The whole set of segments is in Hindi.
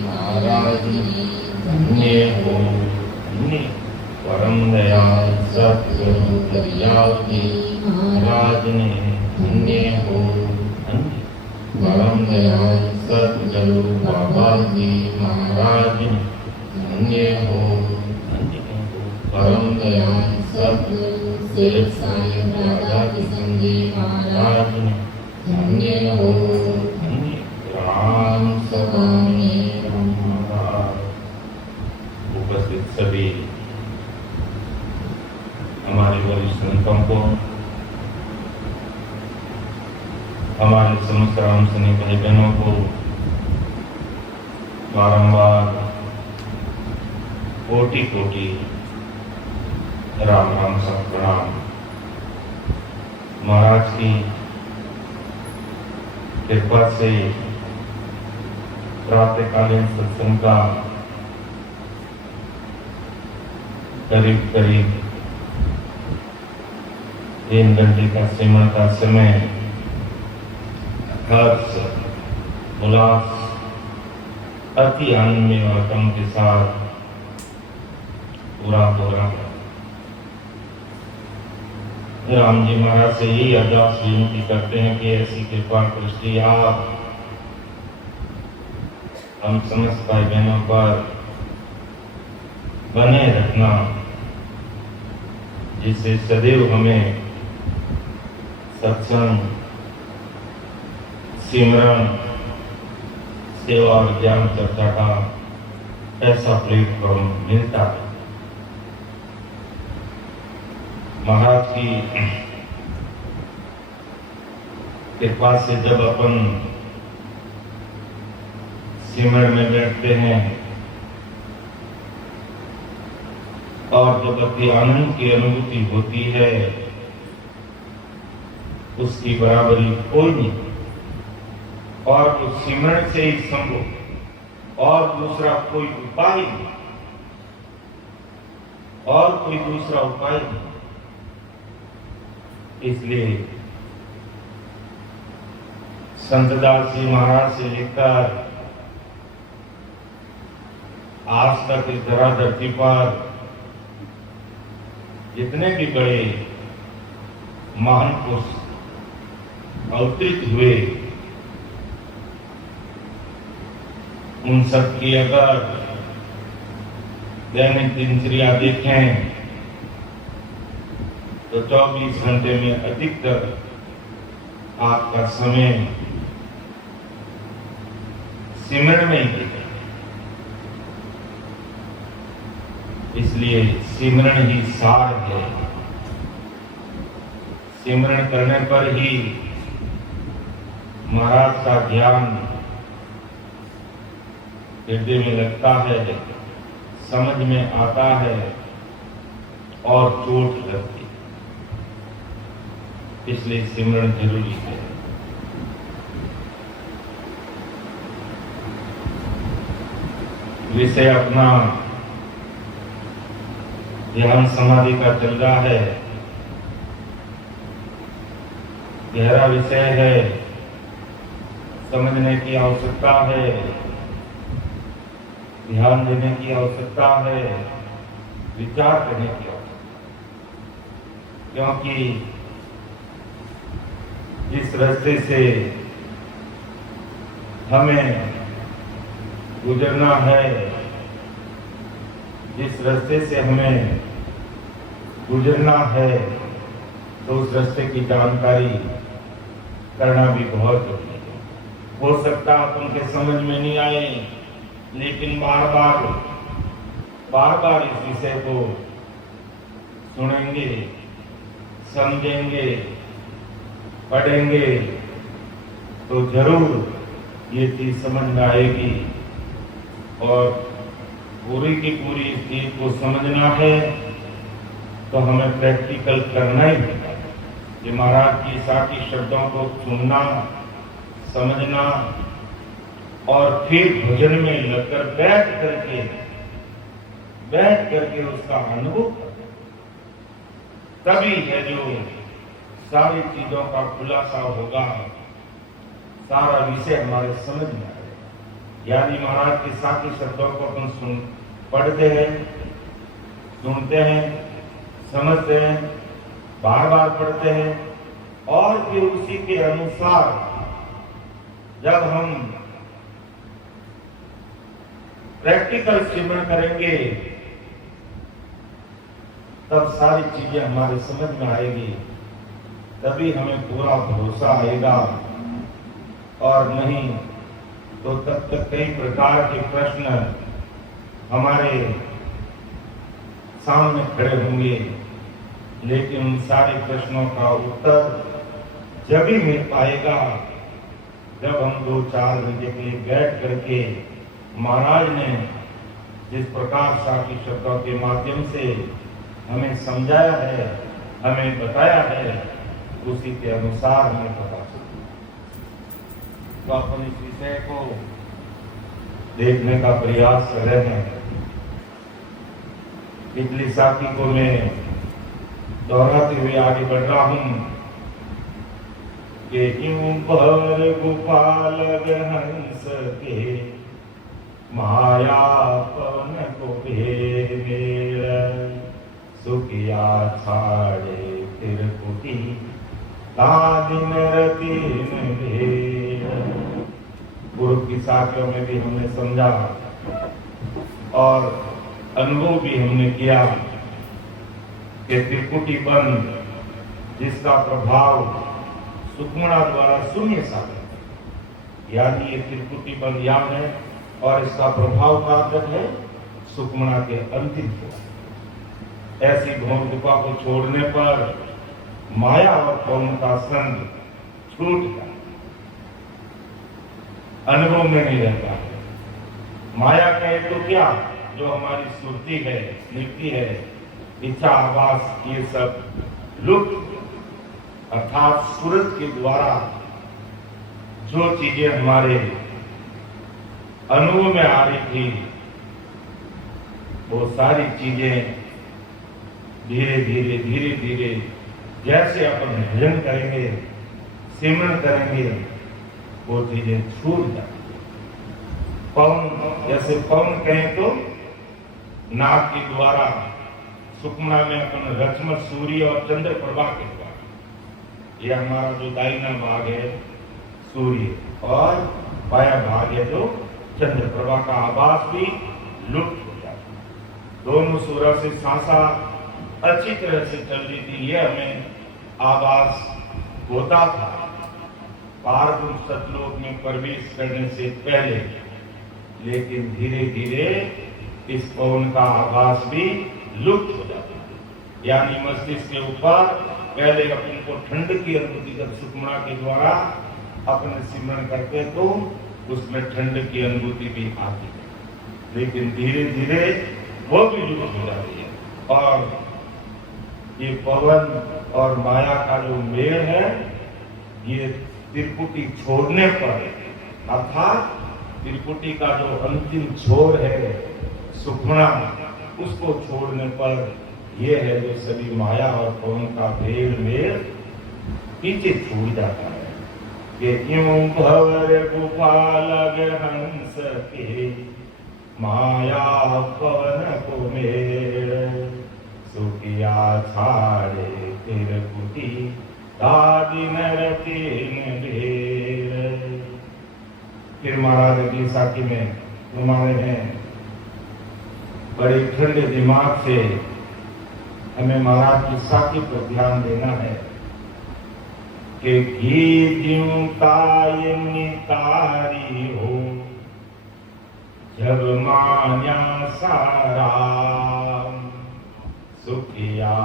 महाराज धन्य हो धन्य परम दयाल सतगुरु दरियाव की महाराज ने धन्य हो धन्य परम दयाल सतगुरु बाबा जी महाराज ने धन्य हो धन्य परम दयाल सतगुरु शेर साईं राजा किशन जी महाराज ने धन्य हो धन्य राम सदा में उपस्थित सभी हमारे वरिष्ठ संतों को, हमारे समस्त राम सनी भाई बहनों को बारंबार कोटि कोटि राम राम सा प्रणाम। महाराज की कृपा से प्रातःकालीन सत्संग का करीब करीब 3 घंटे का सिमरन का समय हर्ष उल्लास अति आनंद में और कम के साथ पूरा हो रहा है। राम जी महाराज से यही अरदास विनती करते हैं कि ऐसी कृपा दृष्टि आप हम समस्त भाई बहनों पर बने रखना, जिससे सदैव हमें सत्संग, सिमरन, सेवा और ज्ञान चर्चा का ऐसा प्लेटफॉर्म मिलता है। महाराज की कृपा से जब अपन सिमरन में बैठते हैं और जब अति आनंद की अनुभूति होती है, उसकी बराबरी कोई नहीं और उस सिमरन से ही संभव और दूसरा कोई उपाय नहीं और कोई दूसरा उपाय नहीं। इसलिए संतदास जी महाराज से लेकर आज तक इस धरा धरती पर जितने भी बड़े महान पुरुष अवतरित हुए, उन सब की अगर दैनिक दिनचर्या देखें तो 24 घंटे में अधिकतर आपका समय सिमरन में ही। इसलिए सिमरन ही सार है। सिमरन करने पर ही महाराज का ज्ञान हृदय में लगता है, समझ में आता है और चोट लगती है। इसलिए सिमरन जरूरी है। विषय अपना ध्यान समाधि का चल रहा है, गहरा विषय है, समझने की आवश्यकता है, ध्यान देने की आवश्यकता है, विचार करने की आवश्यकता। क्योंकि जिस रास्ते से हमें गुजरना है, जिस रास्ते से हमें गुजरना है, तो उस रास्ते की जानकारी करना भी बहुत जरूरी है। हो सकता है उनके समझ में नहीं आए, लेकिन बार बार इस विषय को सुनेंगे, समझेंगे, पढ़ेंगे तो जरूर ये चीज समझ में आएगी। और पूरी की पूरी इस चीज को समझना है तो हमें प्रैक्टिकल करना ही है। कि महाराज की साकी शब्दों को सुनना, समझना और फिर भजन में लगकर बैठ करके उसका अनुभव करना, तभी है जो सारी चीजों का खुलासा होगा, सारा विषय हमारे समझ में आएगा। यानी महाराज के साथी शब्दों को अपन पढ़ते हैं, सुनते हैं, समझते हैं, बार बार पढ़ते हैं और फिर उसी के अनुसार जब हम प्रैक्टिकल सिमरन करेंगे तब सारी चीजें हमारे समझ में आएगी, तभी हमें पूरा भरोसा आएगा। और नहीं तो तब तक कई प्रकार के प्रश्न हमारे सामने खड़े होंगे, लेकिन उन सारे प्रश्नों का उत्तर जब ही मिल पाएगा जब हम 2-4 घंटे के लिए बैठ करके महाराज ने जिस प्रकार साकी शब्दों के माध्यम से हमें समझाया है, हमें बताया है, उसी के अनुसार हमें पता चले। तो अपन इस विषय को देखने का प्रयास कर रहे हैं। पिछली साखी को मैं दोहराते हुए आगे बढ़ रहा हूं कि यूं पर गोपाल हंस के माया पवन को भेल सुखिया छाड़े तिरकुटी दिन रतीन भेल। पूर्व की साखियों में भी हमने समझा और अनुभव भी हमने किया कि त्रिकुटी बंध जिसका प्रभाव सुक्मणा द्वारा शून्य साधन, यानी ये त्रिकुटी बंध याम है और इसका प्रभाव कारक है सुक्मणा के अंतिम को। ऐसी घोर गुफा को छोड़ने पर माया और पवन का संग छूट जाए, अनुभव में नहीं रहता है। माया कहे तो क्या, जो हमारी सुरती है, स्मृति है, इच्छा, आवास, ये सब लुप्त अर्थात सूरत के द्वारा जो चीजें हमारे अनुभव में आ रही थी वो सारी चीजें धीरे धीरे जैसे अपन भजन करेंगे, सिमरन करेंगे, वो चीजें छूट जाती। पवन, जैसे पवन कहें तो नाक के द्वारा सुक्मणा में अपन रचमत सूर्य और चंद्र प्रभा के द्वारा, यह हमारा जो दाहिना भाग है सूर्य और बाया भाग है जो चंद्र प्रभा का आवास भी लुप्त हो जाता। दोनों सूरज से सांसा अच्छी तरह से चल रही थी, यह हमें आवास होता था पारगुण सतलोक में प्रवेश करने से पहले, लेकिन धीरे धीरे इस पवन का आवास भी लुप्त हो जाता है। यानी मस्तिष्क के ऊपर पहले अपन को ठंड की अनुभूति जब सुक्मणा के द्वारा अपने सिमरन करते तो उसमें ठंड की अनुभूति भी आती है, लेकिन धीरे धीरे वो भी लुप्त हो जाती है। और ये पवन और माया का जो मेल है, ये त्रिपुटी छोड़ने पर, अर्थात त्रिपुटी का जो अंतिम छोर है सुक्मणा, उसको छोड़ने पर यह है जो सभी माया और पवन का भेद मेल पीछे छूट जाता है कि यूं भवर गोपाल हंस के माया पवन को मेल सुखिया छाड़े तिरकुटी दिन रतीन भेल। फिर महाराज की साखी में उन्होंने हैं बड़े ठंडे दिमाग से हमें महाराज की साखी पर ध्यान देना है कि घी तायनी तारी हो जब मान्या सारा सुखिया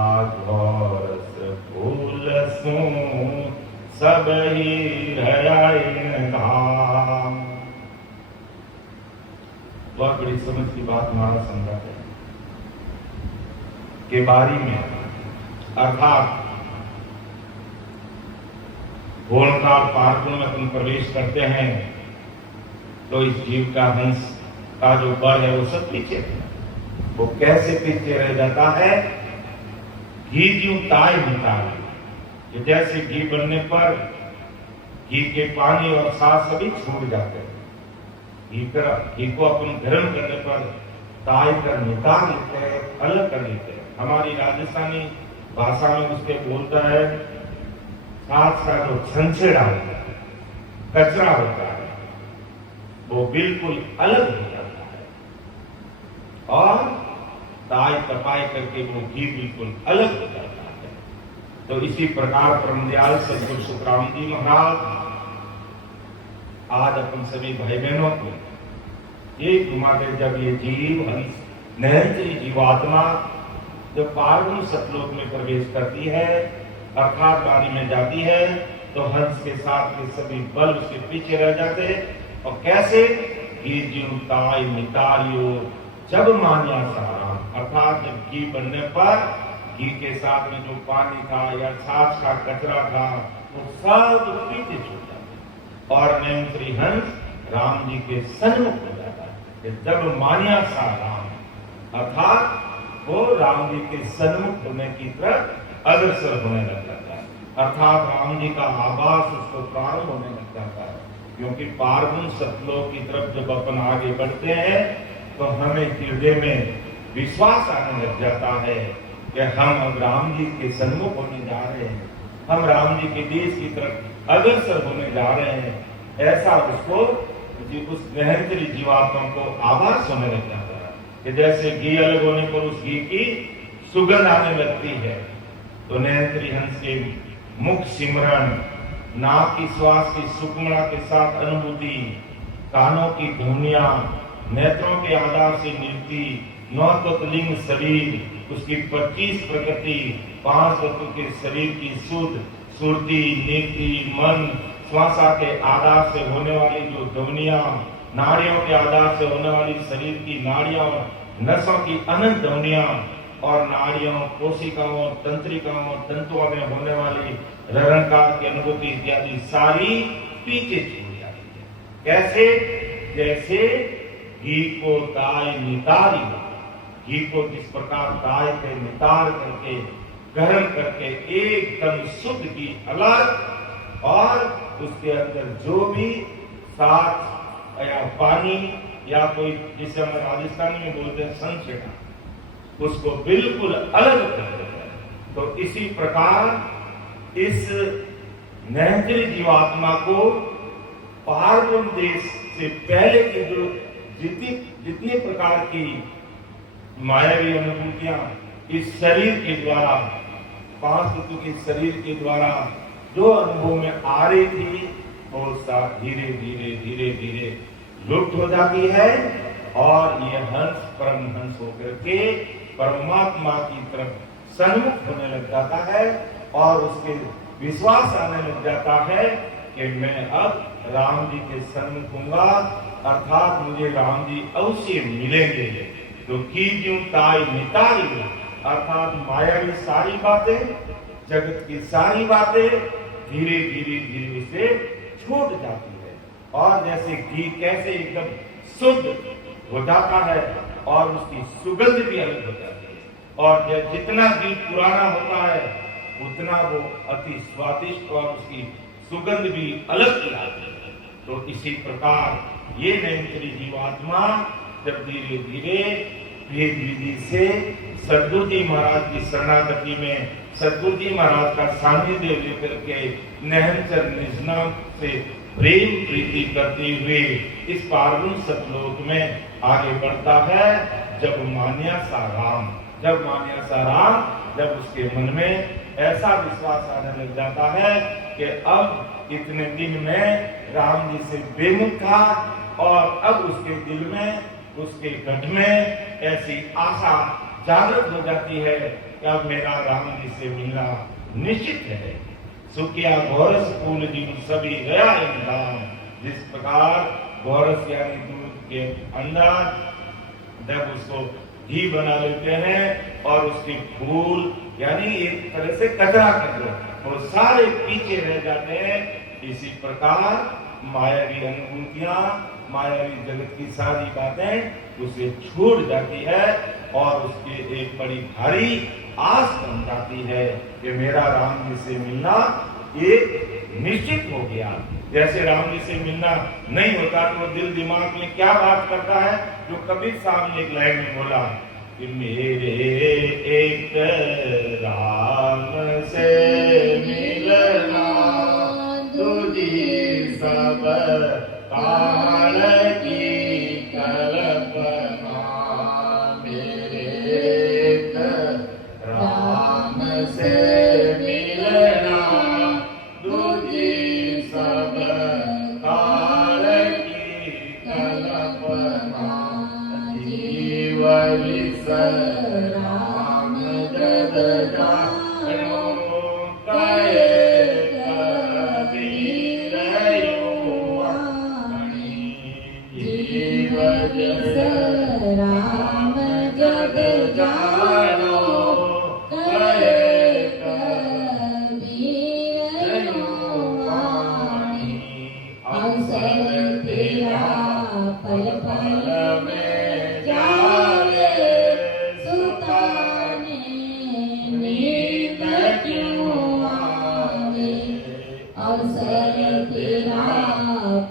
घोरस फूल सू सब ही हयाइन धाम। बहुत बड़ी समझ की बात हमारा समझाते हैं कि बारी में अर्थात घोरकाल पार्कों में तुम प्रवेश करते हैं तो इस जीव का हंस का जो बल है वो सब पीछे है। वो कैसे पीछे रह जाता है? घी ज्यों ताय निकाल, जैसे घी बनने पर घी के पानी और साथ सभी छूट जाते हैं, घी को अपन गर्म करने पर ताई कर निकाल लेते हैं, अलग कर लेते हैं। हमारी राजस्थानी भाषा में उसके बोलता है साथ का जो छंछेड़ा होता है, कचरा होता है, वो बिल्कुल अलग हो जाता है और ताई तपाई करके वो घी बिल्कुल अलग हो जाता है। तो इसी प्रकार परमदयाल सदगुरु सुखराम जी महाराज आज अपन सभी भाई बहनों को ये घुमाते, जब ये जीव हंस नैंत्री जीवात्मा जब पार्वण सतलोक में प्रवेश करती है अर्थात वाणी में जाती है, तो हंस के साथ के सभी बल उसके पीछे रह जाते। और कैसे घी जीव ताई नितारियो जब मान्या सारा, अर्थात जब घी बनने पर घी के साथ में जो पानी था या छाछ का कचरा था वो सब पीछे छूट जाता और नैंत्री हंस राम जी के सन्मुख हो जाता है। जब मान्या सा राम, अर्थात वो राम जी के सन्मुख होने की तरफ अग्रसर होने लग जाता है, अर्थात राम जी का आवास उसको प्रारंभ होने लग जाता है। क्योंकि पार्वण सतलोक की तरफ जब अपन आगे बढ़ते हैं तो हमें हृदय में विश्वास आने लग जाता है कि हम अब राम जी के सन्मुख होने जा रहे हैं, हम राम जी के देश की तरफ अग्रसर होने जा रहे हैं। ऐसा उसको उस नैंत्री जीवात्मा को आभास होने लग जाता है कि जैसे घी अलग होने पर उस घी की सुगंध आने लगती है। तो नैंत्री हंस के मुख सिमरन, नाक की श्वास की सुकमणा के साथ अनुभूति, कानों की ध्वनियां, नेत्रों के आधार से नृत्य, 9 तत्वलिंग शरीर, उसकी 25 प्रकृति, 5 तत्व के शरीर की शुद्ध सुरती, नीति, मन, श्वासा के आधार से होने वाली जो ध्वनियां, नाड़ियों के आधार से होने वाली शरीर की नाड़ियां, नसों की अनंत ध्वनियां और नाड़ियों, कोशिकाओं, तंत्रिकाओं, तंतुओं में होने वाली ररणकार की अनुभूति इत्यादि सारी पीछे छूट जाती है। कैसे? जैसे घी को ताई नितारी, घी को जिस प्रकार ताई के नितार करके गर्म करके एकदम शुद्ध घी अलग और उसके अंदर जो भी साथ या पानी या कोई जिसे हम राजस्थानी में बोलते हैं संचेड़ा, उसको बिल्कुल अलग कर देता है। तो इसी प्रकार इस नैंत्री जीवात्मा को पार्वण देश से पहले की जो जितनी प्रकार की मायावी अनुभूतियां इस शरीर के द्वारा, 5 तत्व के शरीर के द्वारा जो अनुभव में आ रही थी वो सब धीरे धीरे धीरे धीरे लुप्त हो जाती है और ये हंस परम हंस होकर के परमात्मा की तरफ सन्मुख होने लग जाता है और उसके विश्वास आने लग जाता है कि मैं अब राम जी के सन्मुख होऊंगा, अर्थात मुझे राम जी अवश्य मिलेंगे। तो कीजियो ताई नितारी, अर्थात मायावी सारी बातें, जगत की सारी बातें धीरे धीरे धीरे से छूट जाती है और जैसे घी कैसे एकदम शुद्ध हो जाता है और उसकी सुगंध भी अलग हो जाती है और जितना घी पुराना होता है उतना वो अति स्वादिष्ट और उसकी सुगंध भी अलग की आती है। तो इसी प्रकार ये नैंत्री जीवात्मा जब धीरे धीरे भेद विधि से सदगुरु जी महाराज की शरणागति में सदगुरु जी महाराज का सानिध्य लेकर के नहनचर निज नाम से प्रेम प्रीति करते हुए इस पार्वण सतलोक में आगे बढ़ता है। जब मान्या सा राम, जब उसके मन में ऐसा विश्वास आने लग जाता है कि अब इतने दिन में राम जी से बेमुख था और अब उसके दिल में, उसके गढ़ में ऐसी आशा जागृत हो जाती है कि अब मेरा राम जी से मिलना निश्चित है। सुखिया घोरस फूल जीव सभी गया इंसान, जिस प्रकार घोरस यानी दूध के अंदर जब उसको घी बना लेते हैं और उसके फूल यानी एक तरह से कचरा कर दो वो सारे पीछे रह जाते हैं। इसी प्रकार मायावी अनुभूतियां, मायावी जगत की सारी बातें उसे छूट जाती है और उसके एक बड़ी भारी आस बन जाती है कि मेरा राम जी से मिलना एक निश्चित हो गया। जैसे राम जी से मिलना नहीं होता तो दिल दिमाग में क्या बात करता है, जो कबीर साहब ने एक लाइन में बोला कि मेरे एक राम से मिलना तुझी सब काल की कल्पना, मेरे एक राम से मिलना तुझी सब काल की कल्पना, जीवन राम जग जानो कहे कबीर युवानी, जीवन राम जग जानो कहे कबीर युवानी, अवसर तेरा पल पल में जावे सुताने, नींद क्यों आवे, अवसर तेरा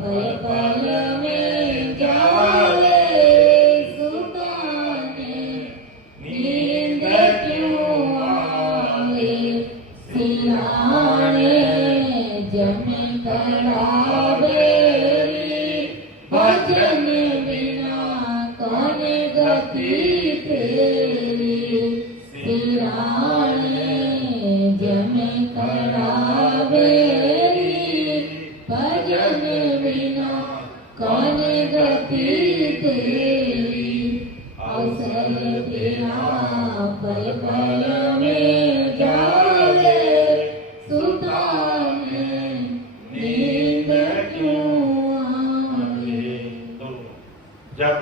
पल पल में जावे सुताने, नींद क्यों आवे, सिराने जमे करावे भजन बिना कौन गति तेरी, सिराने जमे करावे भजन बिना कौन गति तेरी, अवसर तेरा पल पल में जावे सुताने, नींद क्यों आवे। तो जब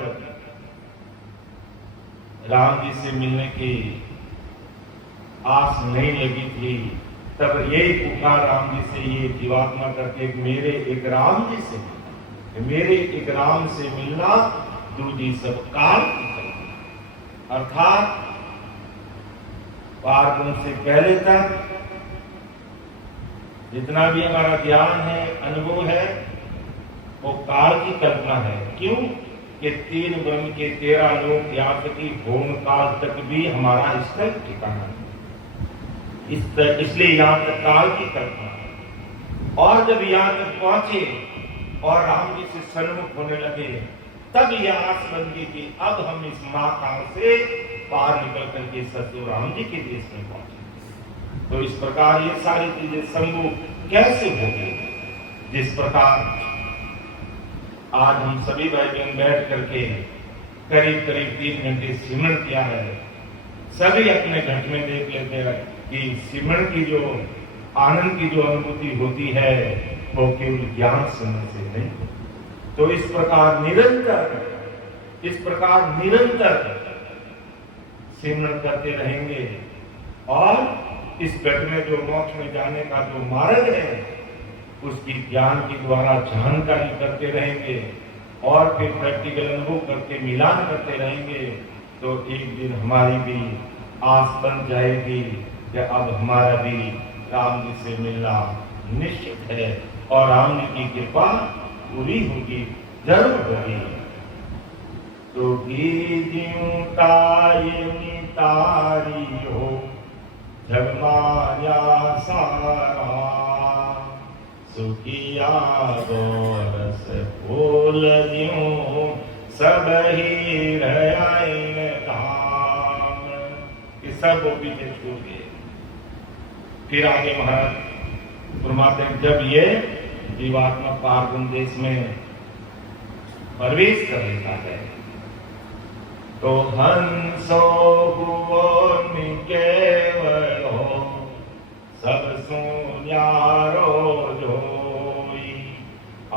राम जी से मिलने की आस नहीं लगी थी, तब यही पुकार राम जी से ये जीवात्मा करके मेरे एक राम जी से मिलना, मेरे एक राम से मिलना दूजी सब काल की कल्पना। अर्थात पार्वण से पहले तक जितना भी हमारा ज्ञान है, अनुभव है, वो काल की कल्पना है। क्यों कि 3 ब्रह्म के 13 लोक यहाँ तक कि भूम काल तक भी हमारा स्थल ठिकाना है, इसलिए यहाँ तक काल की कल्पना है। और जब यहाँ तक पहुंचे और राम जी से सन्मुख होने लगे, तब यह आस बन गई कि अब हम इस महाकाल से पार निकल करके सतगुरु राम जी के देश में पहुंचे। तो इस प्रकार ये सारी चीजें संभव कैसे हो गई, जिस प्रकार आज हम सभी भाई बहन बैठ करके करीब करीब 3 घंटे सिमरन किया है। सभी अपने घट में देख लेते हैं कि सिमरन की जो आनंद की जो अनुभूति होती है वो केवल ज्ञान सुनने से नहीं। तो इस प्रकार निरंतर सिमरन करते रहेंगे और इस घट में जो मोक्ष में जाने का जो मार्ग है उसकी ज्ञान के द्वारा जानकारी करते रहेंगे और फिर प्रैक्टिकल अनुभव करके मिलान करते रहेंगे। तो एक दिन हमारी भी आस बन जाएगी कि अब हमारा भी राम जी से मिलना निश्चित है और राम जी की कृपा पूरी होगी, जरूर होगी। तो तारी हो जग माया सारा, सुखिया गोरस फूल दियो सब ही रयाइन धाम, कि सब वो पीछे छूट गए। फिर आगे महाराज फरमाते हैं, जब ये जीवात्मा पार्वण देश में प्रवेश कर लेता है तो हंसो भुवन केवलो सब सुन्यारो जोई,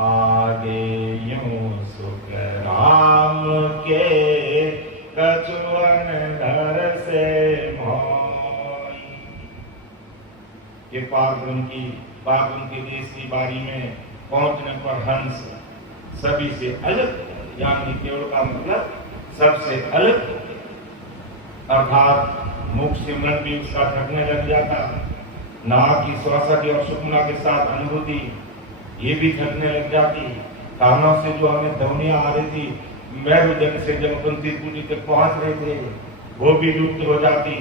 आगे यूं सुख राम के कछुअन घर से मोई। ये पार्वण के देश की बारी में पहुंचने पर हंस सभी से अलग, यानी केवल का मतलब सबसे अलग, अर्थात मुख सिमरन भी उसका थकने लग जाता, नाक की श्वासा की और सुखना के साथ अनुभूति ये भी घटने लग जाती। कानों से जो हमें ध्वनियां आ रही थी, मेरुदंड से जब अपन त्रिपुटी तक पहुंच रहे थे, वो भी लुप्त हो जाती।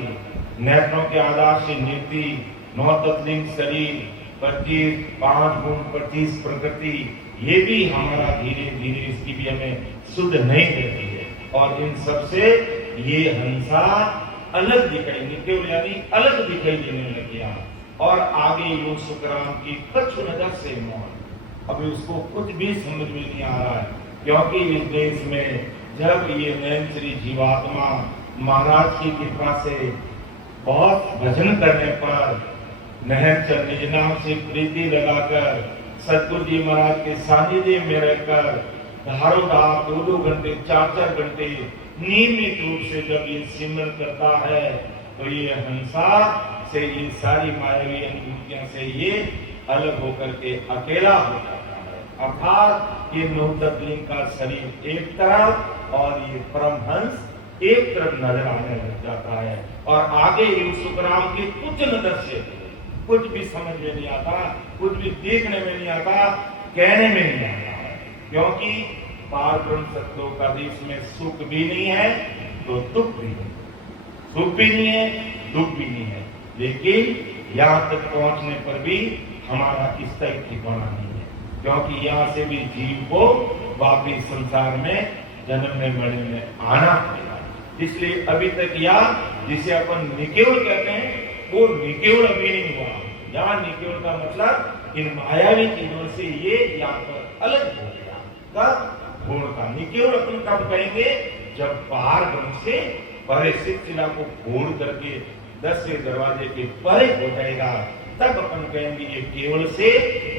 नेत्रों के आधार से नीति, 9 तत्लिंग शरीर, 25 5 गुण, 25 प्रकृति, ये भी हमारा धीरे धीरे इसकी भी हमें शुद्ध नहीं करती है। और इन सबसे ये हंसा अलग दिखाई, निकेल यानी अलग दिखाई देने लग गया। और आगे वो सुखराम की कछु नजर से मौन, अभी उसको कुछ भी समझ में नहीं आ रहा है, क्योंकि इस देश में जब ये नैन श्री जीवात्मा महाराज की कृपा से बहुत भजन करने पर नहर निज नाम से प्रीति लगाकर सतगुरु जी महाराज के सानिध्य में रहकर धारो धार 2-2 घंटे 4-4 घंटे नियमित रूप से जब ये सिमरन करता है, तो ये हंसा से ये सारी मायावी अनुभूतियां से ये अलग होकर के अकेला हो जाता है। अर्थात ये 9 तत्लिंग का शरीर एक तरफ और ये परमहंस एक तरफ नजर आने लग जाता है। और आगे सुखराम की कुछ नजर से कुछ भी समझ में नहीं आता, कुछ भी देखने में नहीं आता, कहने में नहीं आता है, क्योंकि पार ब्रह्म सत्यों का देश में सुख भी नहीं है तो दुख भी नहीं, सुख भी नहीं है दुख भी नहीं है। लेकिन यहाँ तक पहुंचने पर भी हमारा इसका ठिकाना नहीं है, क्योंकि यहाँ से भी जीव को वापिस संसार में जन्मने मरने में आना पड़ेगा। इसलिए अभी तक यहाँ जिसे अपन निकेवल कहते हैं, वो निकेवल अभी नहीं हुआ। यहाँ निकेवल का मतलब इन मायावी चीजों से ये यहाँ पर अलग हो गया। कब? गुण का निकेवल अपन कब कहेंगे? जब पार ब्रह्म से परे शिला को फोड़ करके 10वें दरवाजे के परे हो जाएगा, तब अपन कहेंगे ये केवल से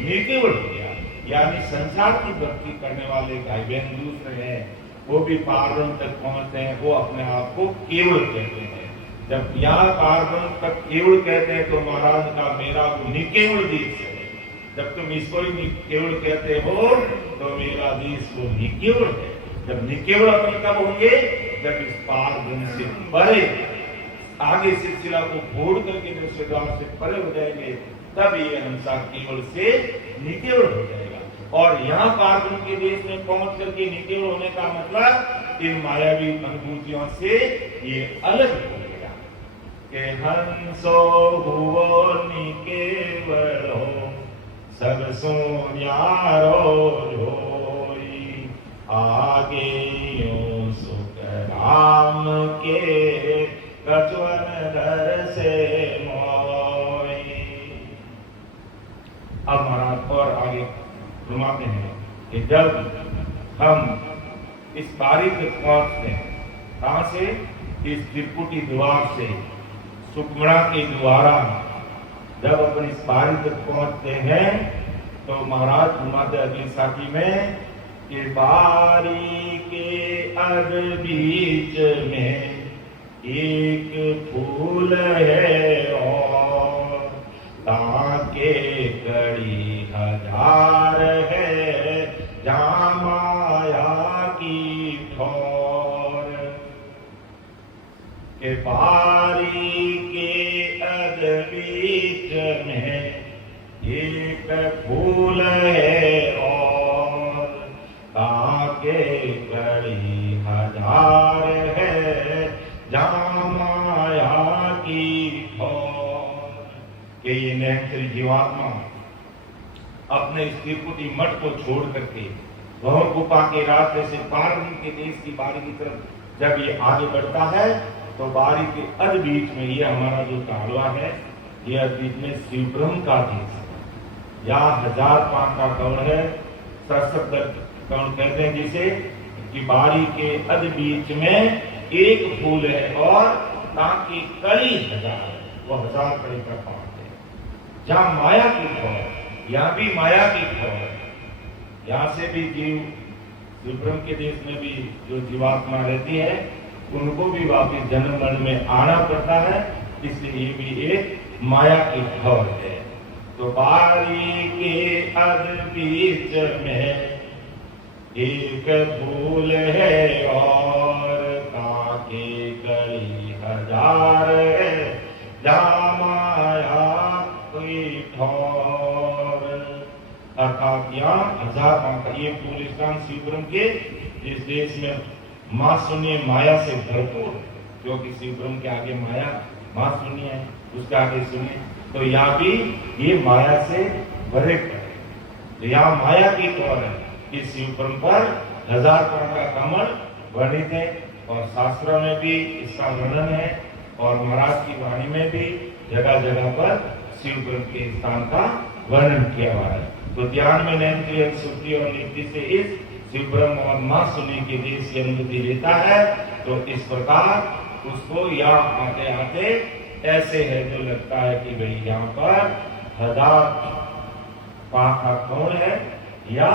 निकेवल हो गया। यानी संसार की भक्ति करने वाले भाई बहन दूसरे हैं, वो भी पार ब्रह्म तक पहुंचते हैं, वो अपने आप को केवल कहते हैं। जब यहाँ पार ब्रह्म तक केवल कहते हैं तो महाराज का मेरा वो निकेवल देश है। जब तुम इसको ही केवल कहते हो तो मेरा देश वो निकेवल है। जब निकेवल अपन कब होंगे? जब इस पार ब्रह्म से परे आगे सिलसिला को फोड़ करके द्वार से परे हो जाएंगे, तब ये हंसा केवल से निकेवल हो जाएगा। और यहाँ पार ब्रह्म के देश में पहुंच करके निकेवल होने का मतलब इन मायावी अनुभूतियों से ये अलग हो गया कि हंसो हुओ निकेवलो सब सो न्यारो जोई आगे यो सुख राम के कचवन धर से मोई। अब महाराज और आगे घुमाते हैं कि जब हम इस बारी तक पहुंचते हैं, कहां से? इस त्रिपुटी द्वार से, सुकमणा के द्वारा जब अपन इस बारी तक पहुंचते हैं तो महाराज घुमाते अगली साथी में कि बारी के अध बीच में एक फूल है और ताके कड़ी हजार है जहाँ माया की ठोर के बारी के अध बीच में एक फूल है और ताके कड़ी हजार है जहाँ माया की ठोर। कि ये नैन जीवात्मा अपने इस त्रिपुटी मठ को छोड़ करके भवन गुफा के रास्ते से पार के देश की बारी की तरफ जब ये आगे बढ़ता है तो बारी के अध बीच में ये हमारा जो कालवा है, ये अध बीच में शिव ब्रह्म का देश है। यहाँ 1000 पांच का कौन है, सरसत कौन कहते हैं जिसे, कि बारी के अध बीच में एक फूल है और ताकि कड़ी 1000, वो 1000 कड़ी का पाठ है। जहाँ माया की खौर, यहाँ भी माया की खौर, यहाँ से भी जीव ब्रह्म के देश में भी जो जीवात्मा रहती है उनको भी वापिस जन्म मरण में आना पड़ता है, इसलिए ये भी एक माया की खौर है। तो बारी के अध बीच में एक फूल है और ताके कड़ी हजार है जहाँ माया की ठोर। अर्थात यहाँ 1000 पांव का ये पूलिस्तान शिवपुरम के जिस देश में माँ शून्य माया से भरपूर है, क्योंकि शिवपुरम के आगे माया माँ शून्य है, उसके आगे शून्य, तो यहाँ भी ये माया से भरे पड़े। तो यहाँ माया की तौर है, इस शिवपुरम पर 1000 पांव का कमल वर्णित है और शास्त्रों में भी इसका वर्णन है और महाराज की वाणी में भी जगह जगह पर शिवपुरम के स्थान का वर्णन किया हुआ है। तो ध्यान में नैन शुद्धि और नित्य से इस शिवपुरम और माँ शून्य के देश की अनुमति लेता है, तो इस प्रकार उसको यहाँ आते आते ऐसे है जो लगता है कि भाई यहाँ पर 1000 पांव का कौन है, या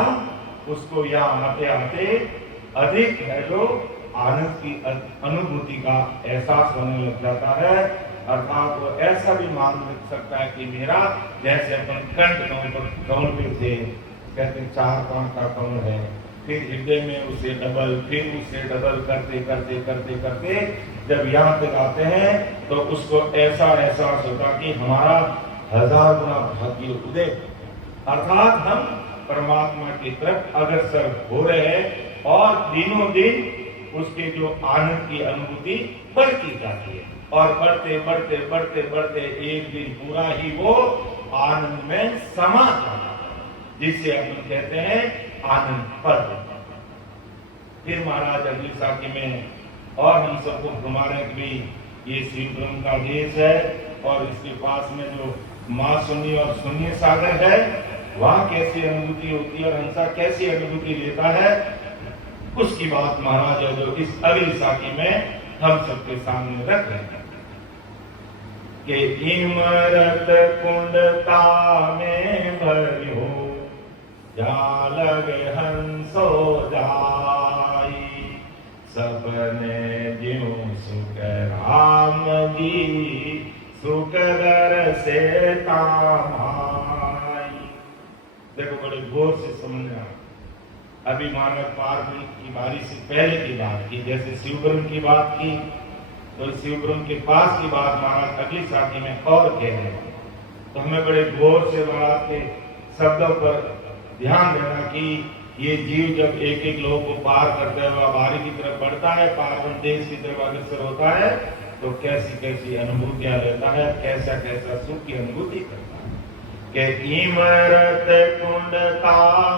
उसको यहाँ आते आते अधिक है जो आनंद की अनुभूति का एहसास होने लग जाता है। अर्थात वो ऐसा भी मान सकता है कि मेरा जैसे अपन कंठ कमल पे थे, कहते 4 पांव का कमल है, फिर हृदय में उसे डबल, फिर उसे डबल करते करते करते करते जब यहाँ तक आते हैं तो उसको ऐसा एहसास होता कि हमारा 1000 गुना भाग्य उदय, अर्थात हम परमात्मा की तरफ अग्रसर हो रहे हैं और दिनों दिन उसके जो आनंद की अनुभूति बढ़ती जाती है और बढ़ते बढ़ते बढ़ते बढ़ते एक दिन पूरा ही वो आनंद में समा जाता है, जिसे हम कहते हैं आनंद पद। फिर महाराज अगली साखी में और हम सबको घुमा रहे कि भी ये शिवपुरम का देश है और इसके पास में जो माँ शून्य और शून्य सागर है, वहां कैसी अनुभूति होती है और हंसा कैसी अनुभूति लेता है, उसकी बात महाराज है जो इस अगली साखी में हम सबके सामने रख रहे हैं कि इमरत कुंडता में भरियो जालग हंसो जाई, सबने ज्यों सुख राम जी सुख दर से तामाई। देखो बड़े गौर से समझना, अभी मानव पार्वती की बारी से पहले की बात की, जैसे शिवपुरम की बात की, तो शिवपुरम के पास की बात महाराज अगली साखी में और कह रहे हैं। तो हमें बड़े गौर से महाराज के शब्दों पर ध्यान देना कि ये जीव जब एक एक लोगों को पार करते हुए बारी की तरफ बढ़ता है, पार्वन देश की तरफ अग्रसर होता है, तो कैसी कैसी अनुभूतियां लेता है, कैसा कैसा सुख की अनुभूति करता है। के इमरत कुंडता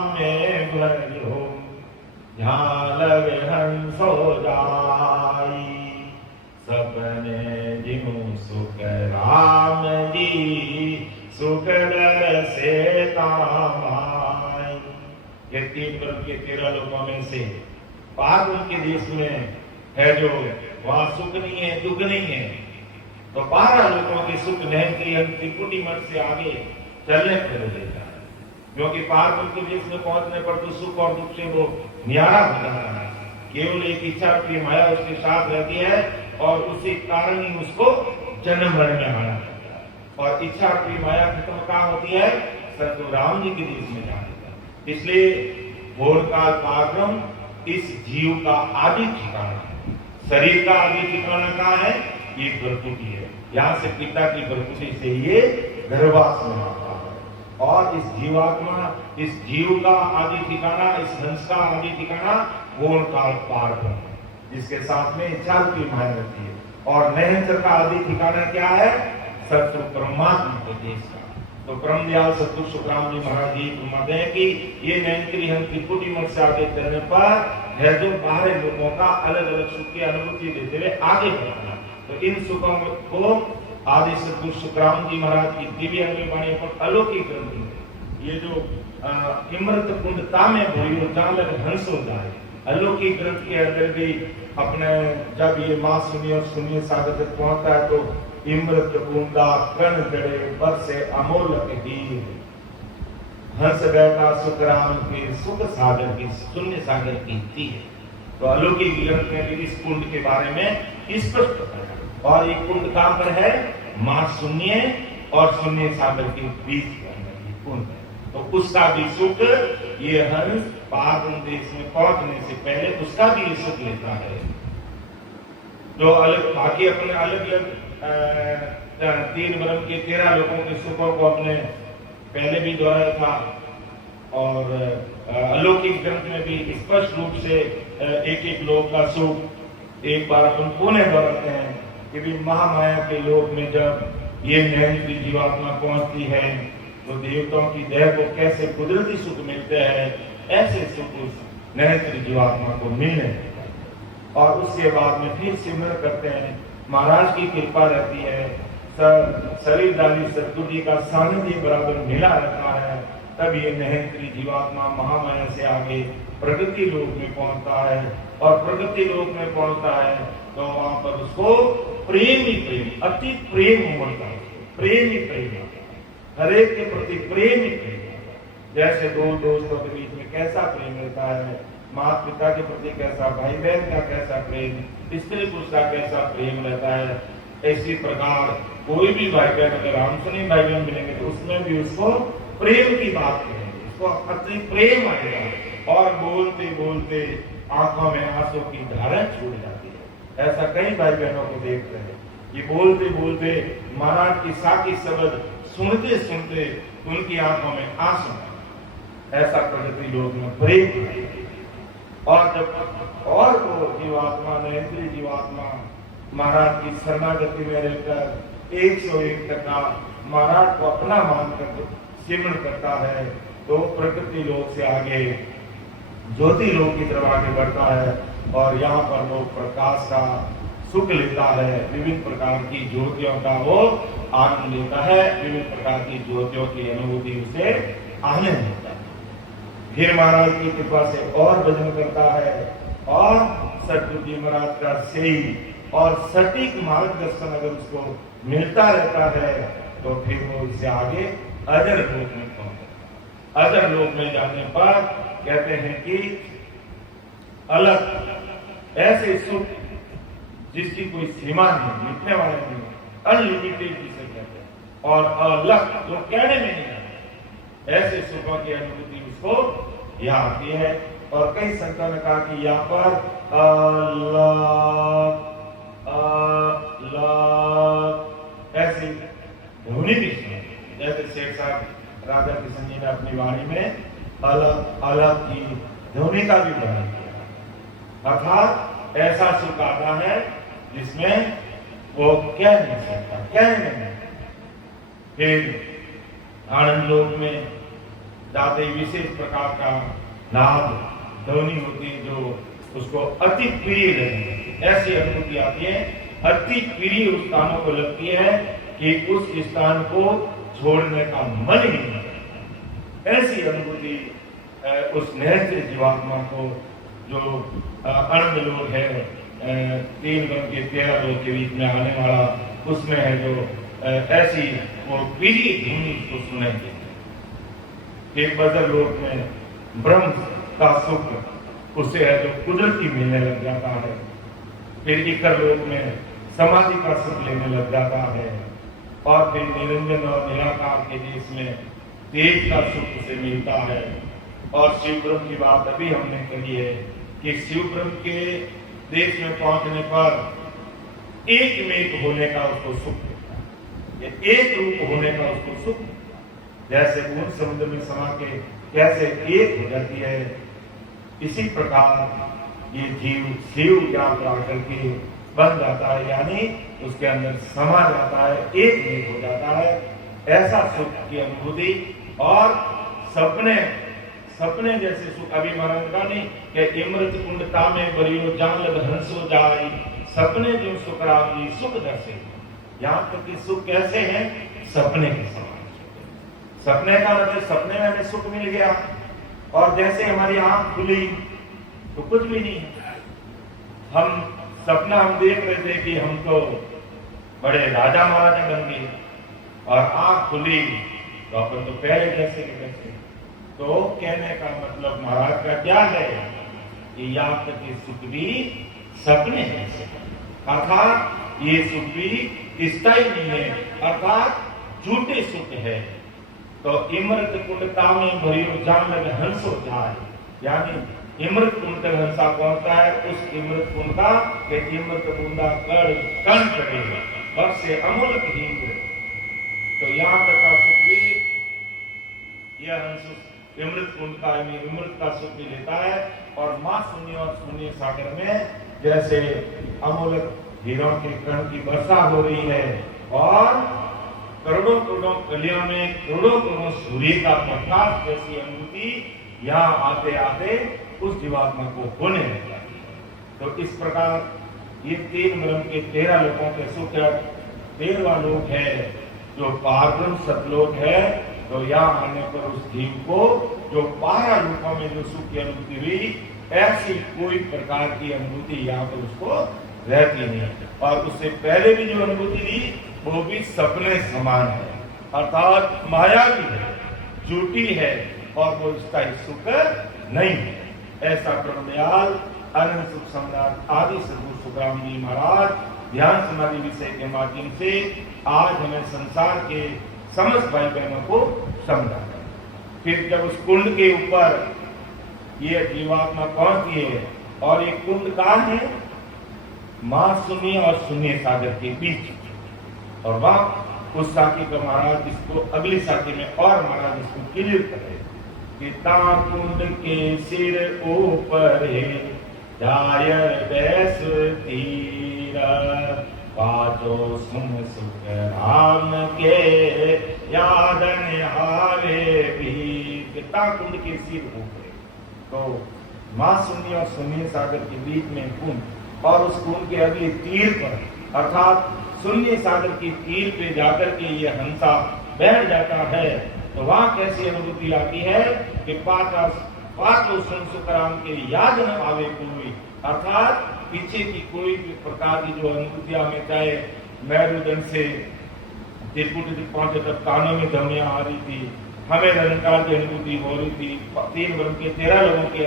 में भरियो झालग हंसो जाई, सबने जिमु सुख राम जी सुख दर से तामाई। ये 3 वर्ग के 13 लोगों में से पार उनके देश में है जो वहां सुख नहीं है, दुख नहीं है, तो 12 लोगों के सुख नहीं त्रिपुटी मठ से आगे चलने कर देता है, क्योंकि पार के देश में पहुंचने पर तो सुख और दुख से वो न्यारा हो जाता है। केवल एक इच्छा की माया उसके साथ रहती है और उसी कारण ही उसको जन्म मरण में आना पड़ता है, और इच्छा की माया खत्म कहाँ होती है, सतगुरु राम जी के देश में जाने का। इसलिए घोर काल पारब्रह्म इस जीव का आदि ठिकाना है। शरीर का आदि ठिकाना कहाँ है, ये प्रकृति है, यहाँ से पिता की प्रकृति से ये गर्भवास में आता है, और इस जीवात्मा, इस जीव का आदि ठिकाना, इस हंस का आदि ठिकाना घोर काल पारब्रह्म, जिसके साथ में इच्छा की माया रहती है। और नहंस का आदि ठिकाना क्या है, सत्य परमात्मा के देश का। तो परम दयाल सतगुरु सुखराम जी महाराज जी फरमाते हैं कि ये नैनकरी हम त्रिपुटी मठ से आगे चलने पर है जो बाहर लोगों का अलग अलग सुख की अनुभूति देते हुए आगे बढ़ना। तो इन सुखों को आदि सतगुरु सुखराम जी महाराज की दिव्य अंगवाणी पर अलौकिक ग्रंथ है। ये जो इमृत कुंडता में भरियो जालग हंस हो जाए, अलौकिक ग्रंथ के अंदर भी अपने जब ये माँ शून्य और शून्य सागर तक पहुंचता है तो इमृत कुंडा कण जड़े बरसे अमोलक हीर, हंस बैठा सुखराम के सुख सागर की शून्य सागर की थी। तो अलौकिक ग्रंथ में भी इस कुंड के बारे में स्पष्ट बताया, और ये कुंड कहां पर है, माँ शून्य और शून्य सागर के बीच में कुंड है। तो उसका भी सुख ये हंस पार देश में पहुंचने से पहले उसका भी सुख लेता है। जो अलग बाकी अपने अलग अलग 3 वर्ग के 13 लोगों के सुखों को अपने पहले भी दोहराया था, और अलौकिक ग्रंथ में भी स्पष्ट रूप से एक एक लोक का सुख एक बार अपन पुनः दोहराते हैं कि भी महामाया के लोक में जब ये नैन्य जीवात्मा पहुंचती है तो देवताओं की देह को कैसे कुदरती सुख मिलते हैं, ऐसे सुख उस नैन्य जीवात्मा को मिलने और उसके बाद में फिर सिमरन करते हैं। महाराज की कृपा रहती है, शरीरधारी सतगुरु जी का सानिध्य बराबर मिला रहता है, तब ये नहेंद्री जीवात्मा महामाया से आगे प्रकृति लोक में पहुंचता है और प्रकृति लोक में पहुंचता है तो वहां पर उसको प्रेम ही प्रेम, अति प्रेम उमड़ता है, प्रेम ही प्रेम, हरेक के प्रति प्रेम ही प्रेम। जैसे दो दोस्तों के बीच में कैसा प्रेम रहता है, माता पिता के प्रति कैसा, भाई बहन का कैसा प्रेम, स्त्री पुरुष का कैसा प्रेम रहता है, इसी प्रकार कोई भी भाई बहन अगर रामसनी भाई बहन मिलेंगे तो उसमें भी उसको प्रेम की बात करेंगे, उसको अति प्रेम आएगा और बोलते बोलते आंखों में आंसू की धारा छूट जाती है। ऐसा कई भाई बहनों को देखते हैं, ये बोलते बोलते महाराज की साकी शब्द सुनते सुनते उनकी आंखों में आंसू, ऐसा प्रगति लोग में प्रेम। और जब और वो जीवात्मा नैन्य जीवात्मा महाराज की शरणागति में रहकर 101 टका महाराज को अपना मानकर सिमरण करता है तो प्रकृति लोक से आगे ज्योति लोक की तरफ आगे बढ़ता है और यहाँ पर लोग प्रकाश का सुख लेता है, विभिन्न प्रकार की ज्योतियों का वो आनंद लेता है, विभिन्न प्रकार की ज्योतियों की अनुभूति उसे आनंद लेता है। फिर महाराज की कृपा से और भजन करता है और सतगुरु जी महाराज का सही और सटीक मार्गदर्शन अगर उसको मिलता रहता है तो फिर वो इससे आगे अजर लोक में पहुंचता। अजर लोक में जाने पर कहते हैं कि अलग ऐसे सुख जिसकी कोई सीमा नहीं, मिटने वाले नहीं, अनलिमिटेड जिसे कहते हैं, और अलग जो कहने में नहीं है, ऐसे सुखों की अनुभूति उसको यहाँ आती है। और कई संतों ने कहा कि यहाँ पर ऐसी ध्वनि भी सुनी, जैसे शेख साहब राधा किशन जी ने अपनी वाणी में अलग अलग की ध्वनि का भी वर्णन किया, अर्थात ऐसा सुख आता है जिसमें वो कह नहीं सकता, कहने नहीं। फिर आनंद लोक में जाते विशेष प्रकार का नाद ध्वनि होती है जो उसको अति प्रिय लगती है, ऐसी अनुभूति आती है, अति प्रिय उस स्थानों को लगती है कि उस स्थान को छोड़ने का मन ही नहीं, ऐसी अनुभूति उस नैन्य जीवात्मा को जो आनंद लोक है, 3 वन के 13 लोक के बीच में आने वाला, उसमें है जो ऐसी वो प्रिय धुनी को सुनाई देती। एक बदर लोक में ब्रह्म का सुख उससे है जो कुदरती मिलने लग जाता है। फिर इकर लोक में समाधि का सुख लेने लग जाता है और फिर निरंजन और निराकार के देश में तेज का सुख उसे मिलता है। और शिव ब्रह्म की बात अभी हमने कही है कि शिव ब्रह्म के देश में पहुंचने पर एक में होने का उसको सुख मिलता है, एक रूप होने का उसको सुख, जैसे उन समुद्र में समा के कैसे एक हो जाती है, इसी प्रकार ये जीव शिव ज्ञान आकर के बन जाता है, यानी उसके अंदर समा जाता है, एक में हो जाता है। ऐसा सुख की अनुभूति और सपने जैसे सुख अभी महाराज का नहीं कि इमृत कुंडता में बरियो जान लग हंसो जाई, सपने जो सुखराम सुख दर्शे। यहाँ तक कि सुख कैसे है, सपने के समान। सपने का मतलब सपने में हमें सुख मिल गया और जैसे हमारी आंख खुली तो कुछ भी नहीं है। हम सपना हम देख रहे थे कि हम तो बड़े राजा महाराजा बन गए और आंख खुली तो अपन तो पहले जैसे के वैसे। तो कहने का मतलब महाराज का क्या है कि यहाँ तक कि सुख भी सपने जैसे, अर्थात ये सुख भी स्थायी नहीं है, अर्थात झूठे सुख है। तो इमृत कुंडता में भरियो जान लग हंसो जाए, यानी इमृत कुंड तक हंसा पहुंचता है, उस इमृत कुंड का इमृत कुंडा कर कण करेगा बस से अमूलक हीन। तो यहाँ तक का सुख भी यह हंस अमृत कुंड का अमृत का सुख भी लेता है। और माँ शून्य और शून्य सागर में जैसे अमूल्य हीरों के कण की वर्षा हो रही है और करोड़ों करोड़ों कलियों में करोड़ों करोड़ों सूर्य का प्रकाश जैसी अनुभूति यहाँ आते आते उस जीवात्मा को होने लगता है। तो इस प्रकार ये 3 ब्रह्म के 13 लोगों के सुख 13वां लोक है जो पारब्रह्म सतलोक है। तो यहाँ आने पर उस जीव को जो 12 लोकों में जो सुख की अनुभूति हुई ऐसी कोई प्रकार की अनुभूति यहाँ पर उसको रहती नहीं। और उससे पहले भी जो अनुभूति दी वो भी सपने समान है, अर्थात मायावी है, झूठी है और वो इसका सुख नहीं है। ऐसा ब्रह्मदयाल अनंत सुख सम्राट आदि सद्गुरु सुखराम जी महाराज ध्यान समाधि विषय के माध्यम से आज हमें संसार के समस्त भाई बहनों को समझा। फिर जब उस कुंड के ऊपर ये जीवात्मा पहुंचती है और ये कुंड कहाँ है? माँ शून्य और शून्य सागर के बीच। और वह उस साथी को महाराज इसको अगली साथी में और महाराज इसको क्लियर करे कि ता कुंड के सिर ऊपर है जायर बैस तीरा पाचो सुन सुख राम के यादन हावे भी। ता कुंड के सिर ऊपर तो माँ शून्य और शून्य सागर के बीच में कुंड और उस कुंड के अगले तीर पर अर्थात शून्य सागर की तीर पे जाकर के ये हंसा बैठ जाता है। तो वहां कैसी अनुभूति आती है कि पाचो सुन सुख राम के याद न आवे कोई, अर्थात पीछे की कोई भी प्रकार की जो अनुभूतियां में चाहे मेरुदंड से त्रिपुट पहुंचे तक कानों में धमियां आ रही थी, हमें निरंकार की अनुभूति हो रही थी, 3 ब्रह्म के 13 लोगों के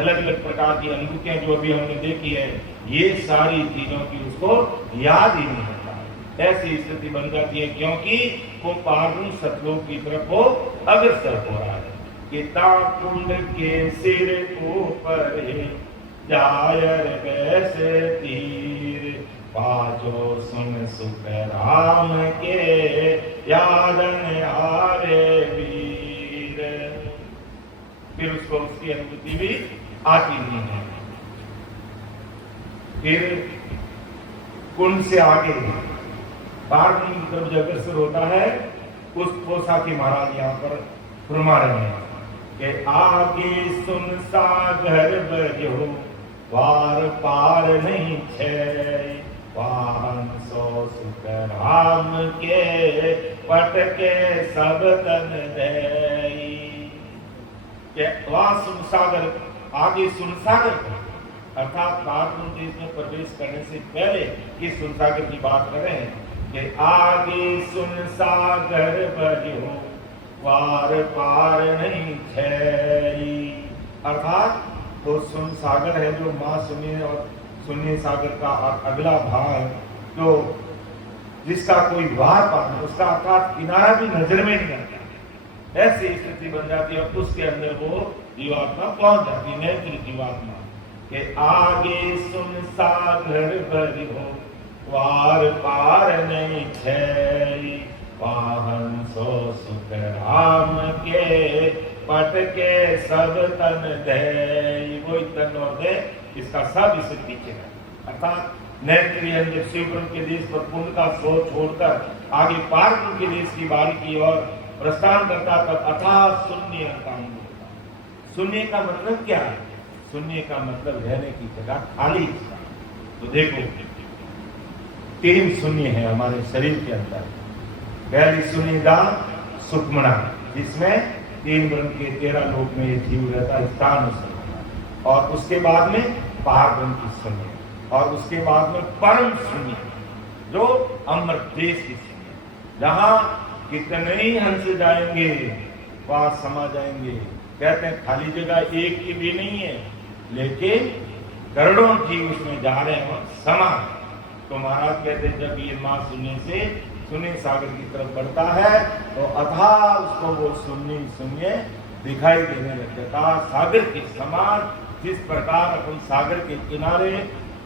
अलग अलग प्रकार की अनुभूतियां जो अभी हमने देखी है, ये सारी चीजों की उसको याद ही नहीं होता। ऐसी स्थिति बन जाती है क्योंकि वो पारब्रह्म सतलोक की तरफ वो अग्रसर हो रहा है। कि ता कुंड के सिर ऊपर जायर बैसे तीर पाचो सुन सुख राम के यादन हारे वीर। फिर उसको उसकी अनुभूति भी आती नहीं है। फिर कुंड से आगे पारब्रह्म की तरफ जब अग्रसर होता है उसको साथी महाराज यहाँ पर फरमा रहे हैं कि आगे सुन सागर बजो वार पार नहीं छे वाहन सो सुख राम के पट के सब तन दई। वहां सुनसागर आगे सुनसागर अर्थात पारब्रह्म देश में प्रवेश करने से पहले इस सुनसागर की बात कर रहे हैं कि आगे सुनसागर बजो वार पार नहीं छे। अर्थात तो सुन सागर है जो माँ शून्य और शून्य सागर का अगला भाग जो जिसका कोई वार पार नहीं, उसका अर्थात किनारा भी नजर में नहीं आता। ऐसी स्थिति बन जाती है उसके अंदर वो जीवात्मा पहुंच जाती है। नेत्र जीवात्मा के आगे सुन सागर बजो वार पार नहीं छे वाहन सो सुख राम के पट के सब तन दे। वो तन और दे इसका सब इसे पीछे है। अर्थात नेत्रियन जब शिवब्रह्म के देश पर पुण्य का सोच छोड़कर आगे पारब्रह्म के देश की बारी की ओर प्रस्थान करता तब अथाह शून्य काम होता। शून्य का मतलब क्या है? शून्य का मतलब रहने की जगह खाली। तो देखो 3 शून्य है हमारे शरीर के अंदर। पहली शून्यता सुखमना जिसमें 3 ब्रह्म के 13 लोक में ये जीव रहता है स्थान से, और उसके बाद में पारब्रह्म की शून्य, और उसके बाद में परम शून्य जो अमृत देश की शून्य, जहाँ कितने ही हंस जाएंगे वहां समा जाएंगे। कहते हैं खाली जगह एक की भी नहीं है, लेकिन करोड़ों जीव उसमें जा रहे हैं समा। तो महाराज कहते हैं जब ये माँ शून्य से शून्य सागर की तरफ बढ़ता है तो अथाह उसको वो शून्य शून्य दिखाई देने लग जाता। सागर के समान जिस प्रकार अपन सागर के किनारे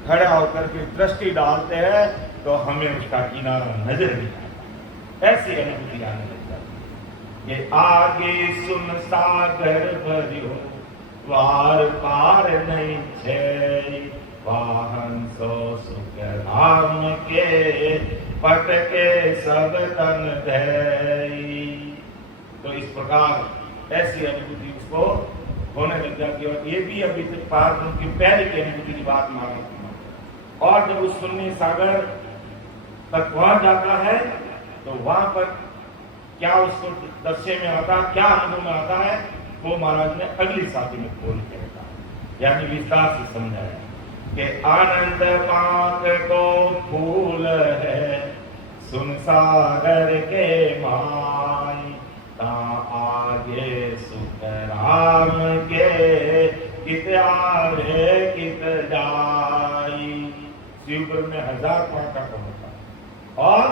खड़ा होकर के दृष्टि डालते हैं तो हमें उसका किनारा नजर नहीं आता, ऐसी अनुभूति आने लग जाती। ये आगे सुन सागर भरियो वार पार नहीं छे वाहन सो सुख राम के पटके सब तन धई। तो इस प्रकार ऐसी अनुभूति उसको होने लग जाती है। और ये भी अभी तक पार उनकी पहले की अनुभूति की बात मानी। और जब उस शून्य सागर तक पहुंच जाता है तो वहां पर क्या उसको दृश्य में आता है, क्या अनुभव में आता है, वो महाराज ने अगली साथी में खोल के रखा, यानी विस्तार से समझाया कि आनंद पाक को फूल है सुन सागर के माई ता आगे सुख राम के कित आवे कित जाई। शिवपुर में 1000 पाक का होता है और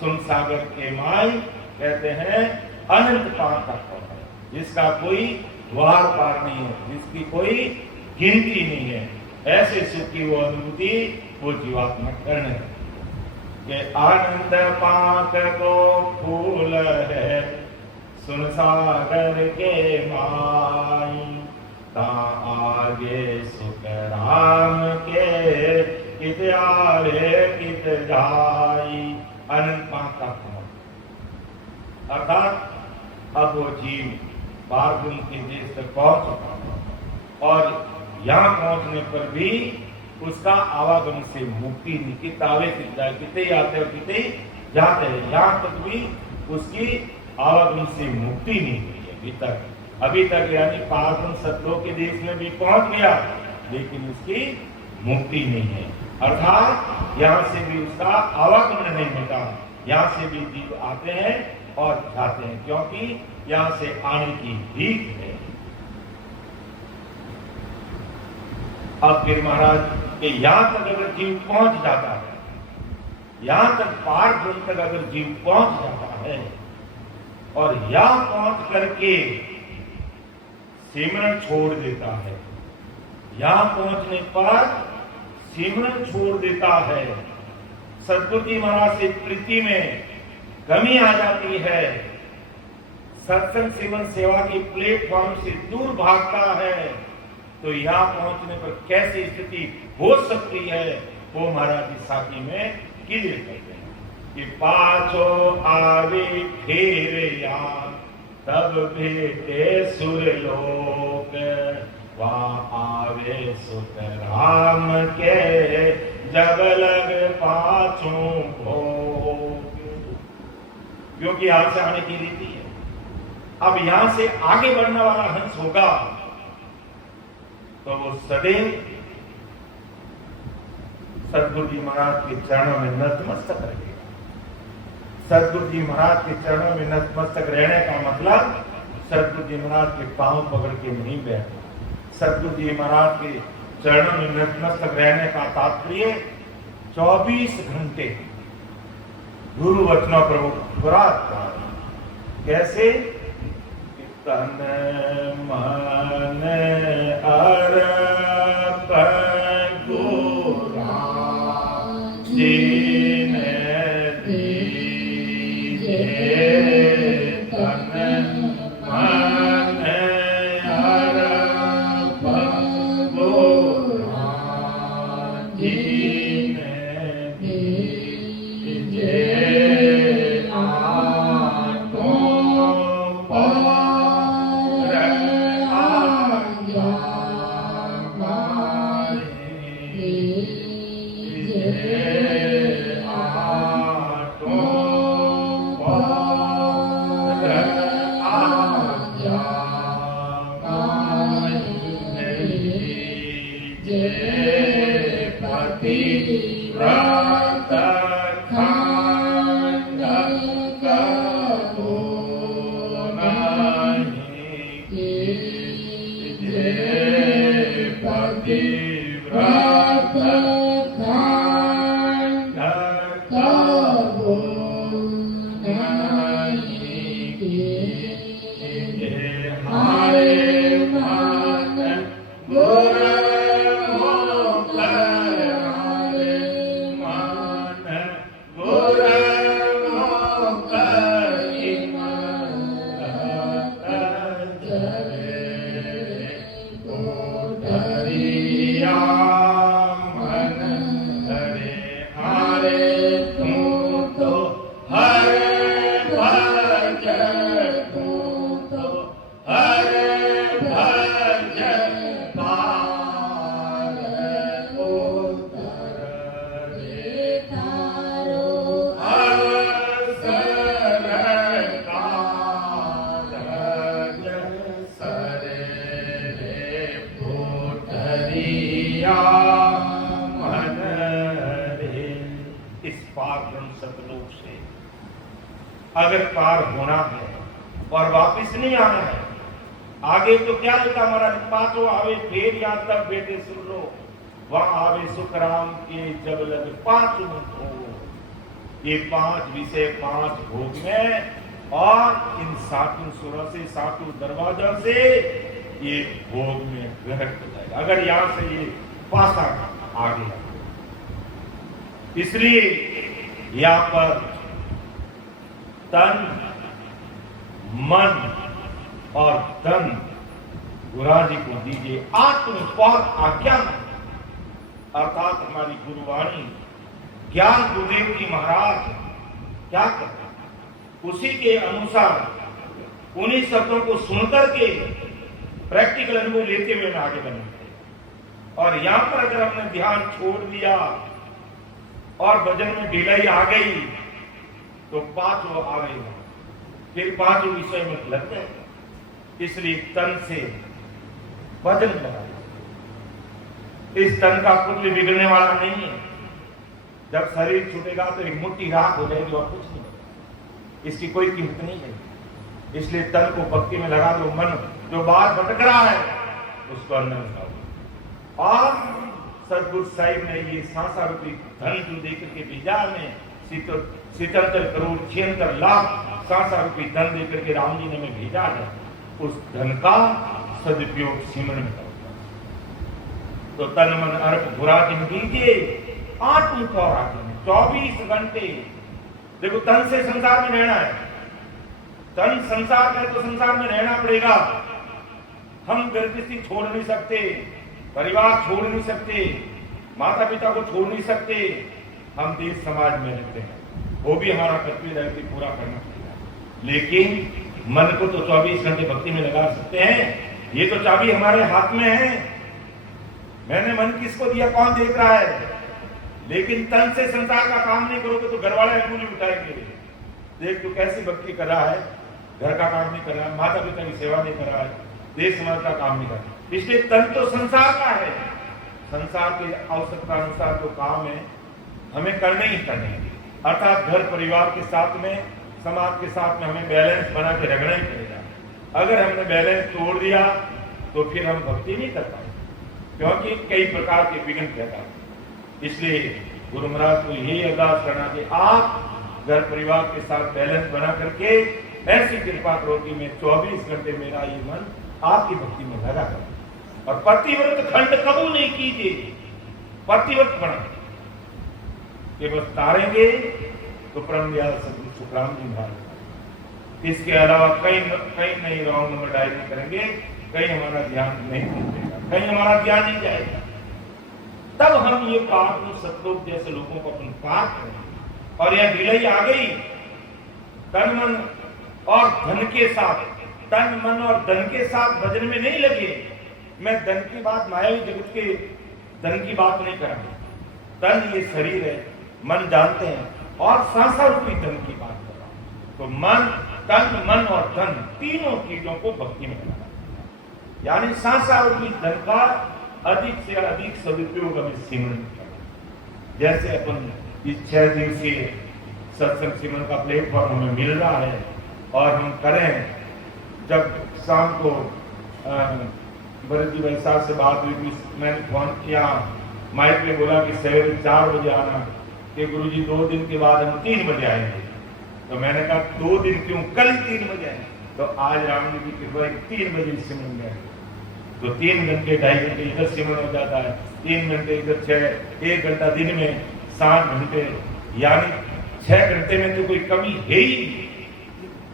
सुन सागर के माई कहते हैं अनंत पाक का है, जिसका कोई वार पार नहीं है, जिसकी कोई गिनती नहीं है। ऐसे सुख की वो अनुभूति वो जीवात्मा करने के आनंद पाक को फूल है सुन सागर के माई ता आगे सुख राम के कित आवे कित जाई। अनंत पाक का अर्थात अब वो जीव बारगुन के देश तक पहुंच चुका और यहाँ पहुंचने पर भी उसका आवागमन से मुक्ति नहीं कि तावे कितने आते और कितने जाते हैं, यहाँ तक भी उसकी आवागमन से मुक्ति नहीं हुई है अभी तक यानी पारगुन सतलोक के देश में भी पहुंच गया लेकिन उसकी मुक्ति नहीं है। अर्थात यहाँ से भी उसका आवागमन नहीं मिटा, यहाँ से भी जीव आते हैं और जाते हैं क्योंकि यहां से आने की रीत है। अब फिर महाराज के यहां तक अगर जीव पहुंच जाता है, यहां तक पार ब्रह्म तक अगर जीव पहुंच जाता है और यहां पहुंच करके सिमरन छोड़ देता है, यहां पहुंचने पर सिमरन छोड़ देता है, सद्गुरु जी महाराज से प्रीति में कमी आ जाती है, सत्संग सेवन सेवा की प्लेटफॉर्म से दूर भागता है, तो यहाँ पहुंचने पर कैसी स्थिति हो सकती है वो महाराज की साथी में क्लियर करते हैं कि पाछो आवे फिर यार तब भेटे सुरलोक वहाँ आवे सुख राम के जब लग पाछों भोग। क्योंकि यहां से आने की रीति है। अब यहां से आगे बढ़ने वाला हंस होगा तो वो सदैव सदगुरु जी महाराज के चरणों में नतमस्तक रहेगा। सदगुरु जी महाराज के चरणों में नतमस्तक रहने का मतलब सदगुरु जी महाराज के पांव पकड़ के नहीं बैठना। सदगुरु जी महाराज के चरणों में नतमस्तक रहने का तात्पर्य 24 घंटे गुरु वचनों पर पुरात कैसे तन मन अर्पण गुरा जीन दीजे तन मन अर्पण गुरा जीन दीजे पार सतलोक से। अगर पार होना है और वापिस नहीं आना है, आगे तो क्या लिखा महाराज, पाँचों आवे फेर या तब बेटे सुन लो, वहां आवे सुख राम के जब लग पांच हो। ये 5 विषय 5 भोग में, और इन 7 सुरों से 7 दरवाजों से ये भोग में ग्रहण हो जाएगा, अगर यहां से ये पासा आ गया। इसलिए यहां पर तन, मन और धन गुरु जी को दीजिए आत्मपद आज्ञा, अर्थात हमारी गुरुवाणी ज्ञान गुरुदेव जी महाराज क्या करते हैं, उसी के अनुसार उन्हीं शब्दों को सुनकर के प्रैक्टिकल अनुभव लेते हुए आगे बढ़ते हैं। और यहां पर अगर हमने ध्यान छोड़ दिया और भजन में ढिलाई आ गई तो 5 आ गई, फिर 5 विषय में लग गए। इसलिए तन से भजन लगा, इस तन का कुछ भी बिगड़ने वाला नहीं है। जब शरीर छूटेगा तो एक मुट्ठी राख हो जाएगी और कुछ नहीं, इसकी कोई कीमत नहीं है। इसलिए तन को भक्ति में लगा दो, मन जो बाहर भटक रहा है उसको अंदर लगाओ। और सदगुरु साहिब ने ये सांसा रूपी धन जो देकर के भेजा में 77 करोड़ 76 लाख सांसा रूपी धन देकर के राम जी ने हमें भेजा है, उस धन का सदुपयोग सिमरन में तो तन मन अर्प गुराजिन दीजिए आत्म और आत्म 24 घंटे। देखो तन से संसार में रहना है, तन संसार है तो संसार में रहना पड़ेगा। हम गृहस्थी छोड़ नहीं सकते, परिवार छोड़ नहीं सकते, माता पिता को छोड़ नहीं सकते, हम देश समाज में रहते हैं, वो भी हमारा कर्तव्य है कि पूरा करना पड़ेगा। लेकिन मन को तो 24 घंटे भक्ति में लगा सकते हैं, ये तो चाबी हमारे हाथ में है। मैंने मन किसको दिया, कौन देख रहा है। लेकिन तन से संसार का काम नहीं करोगे तो घर वाले अंगुली उठाएंगे, देख तू कैसी भक्ति कर रहा है, घर का काम नहीं कर रहा है, माता पिता की सेवा नहीं कर रहा है, देश समाज का काम नहीं कर रहा है। इसलिए तन तो संसार का है, संसार की आवश्यकता अनुसार जो काम है हमें करने ही करने हैं। अर्थात घर परिवार के साथ में, समाज के साथ में हमें बैलेंस बना के रखना ही पड़ेगा। अगर हमने बैलेंस तोड़ दिया तो फिर हम भक्ति नहीं कर पाएंगे, क्योंकि कई प्रकार के विघ्न पैदा होते। इसलिए गुरु महाराज को यही अरदास करना कि आप घर परिवार के साथ बैलेंस बना करके ऐसी कृपा करो कि मैं 24 घंटे मेरा ये मन आपकी भक्ति में लगा करूं। और प्रतिव्रत खंड कबूल नहीं कीजिए, प्रतिव्रत बना के बस तारेंगे तो परम दयाल सदगुरु सुखराम जी महाराज। इसके अलावा कहीं नहीं रॉन्ग नंबर डायल नहीं करेंगे, कहीं हमारा ध्यान नहीं देगा, कहीं हमारा ध्यान नहीं जाएगा। तब हम ये पाप सतलोक जैसे लोगों को अपन पार करें। और यह ढिलाई आ गई तन मन और धन के साथ, तन मन और धन के साथ भजन में नहीं लगे। मैं धन की बात, मायावी जगत के धन की बात नहीं कर रहा, तन ये शरीर है, मन जानते हैं, और सांसा रूपी धन की बात कर रहा हूं। तो मन, तन, मन और धन तीनों चीजों को भक्ति में लगाना, यानी सांसा रूपी धन का अधिक से अधिक सदुपयोग हमें सिमरन करना। जैसे अपन इस 6 दिवसीय सत्संग सिमरन का प्लेटफॉर्म हमें मिल रहा है और हम करें। जब शाम को भरत जी भाई साहब से बात हुई, मैंने फोन किया, माइक में बोला कि सवेरे 4 बजे आना, कि गुरु जी 2 दिन के बाद हम 3 बजे आएंगे। तो मैंने कहा 2 दिन क्यों, कल ही 3 बजे आए। तो आज राम जी की कृपा 3 बजे सिमरन में आए, तो 3 घंटे 2.5 घंटे इधर सिमरन हो जाता है, 3 घंटे इधर 6, 1 घंटा दिन में 7 घंटे, यानी 6 घंटे में तो कोई कमी है ही।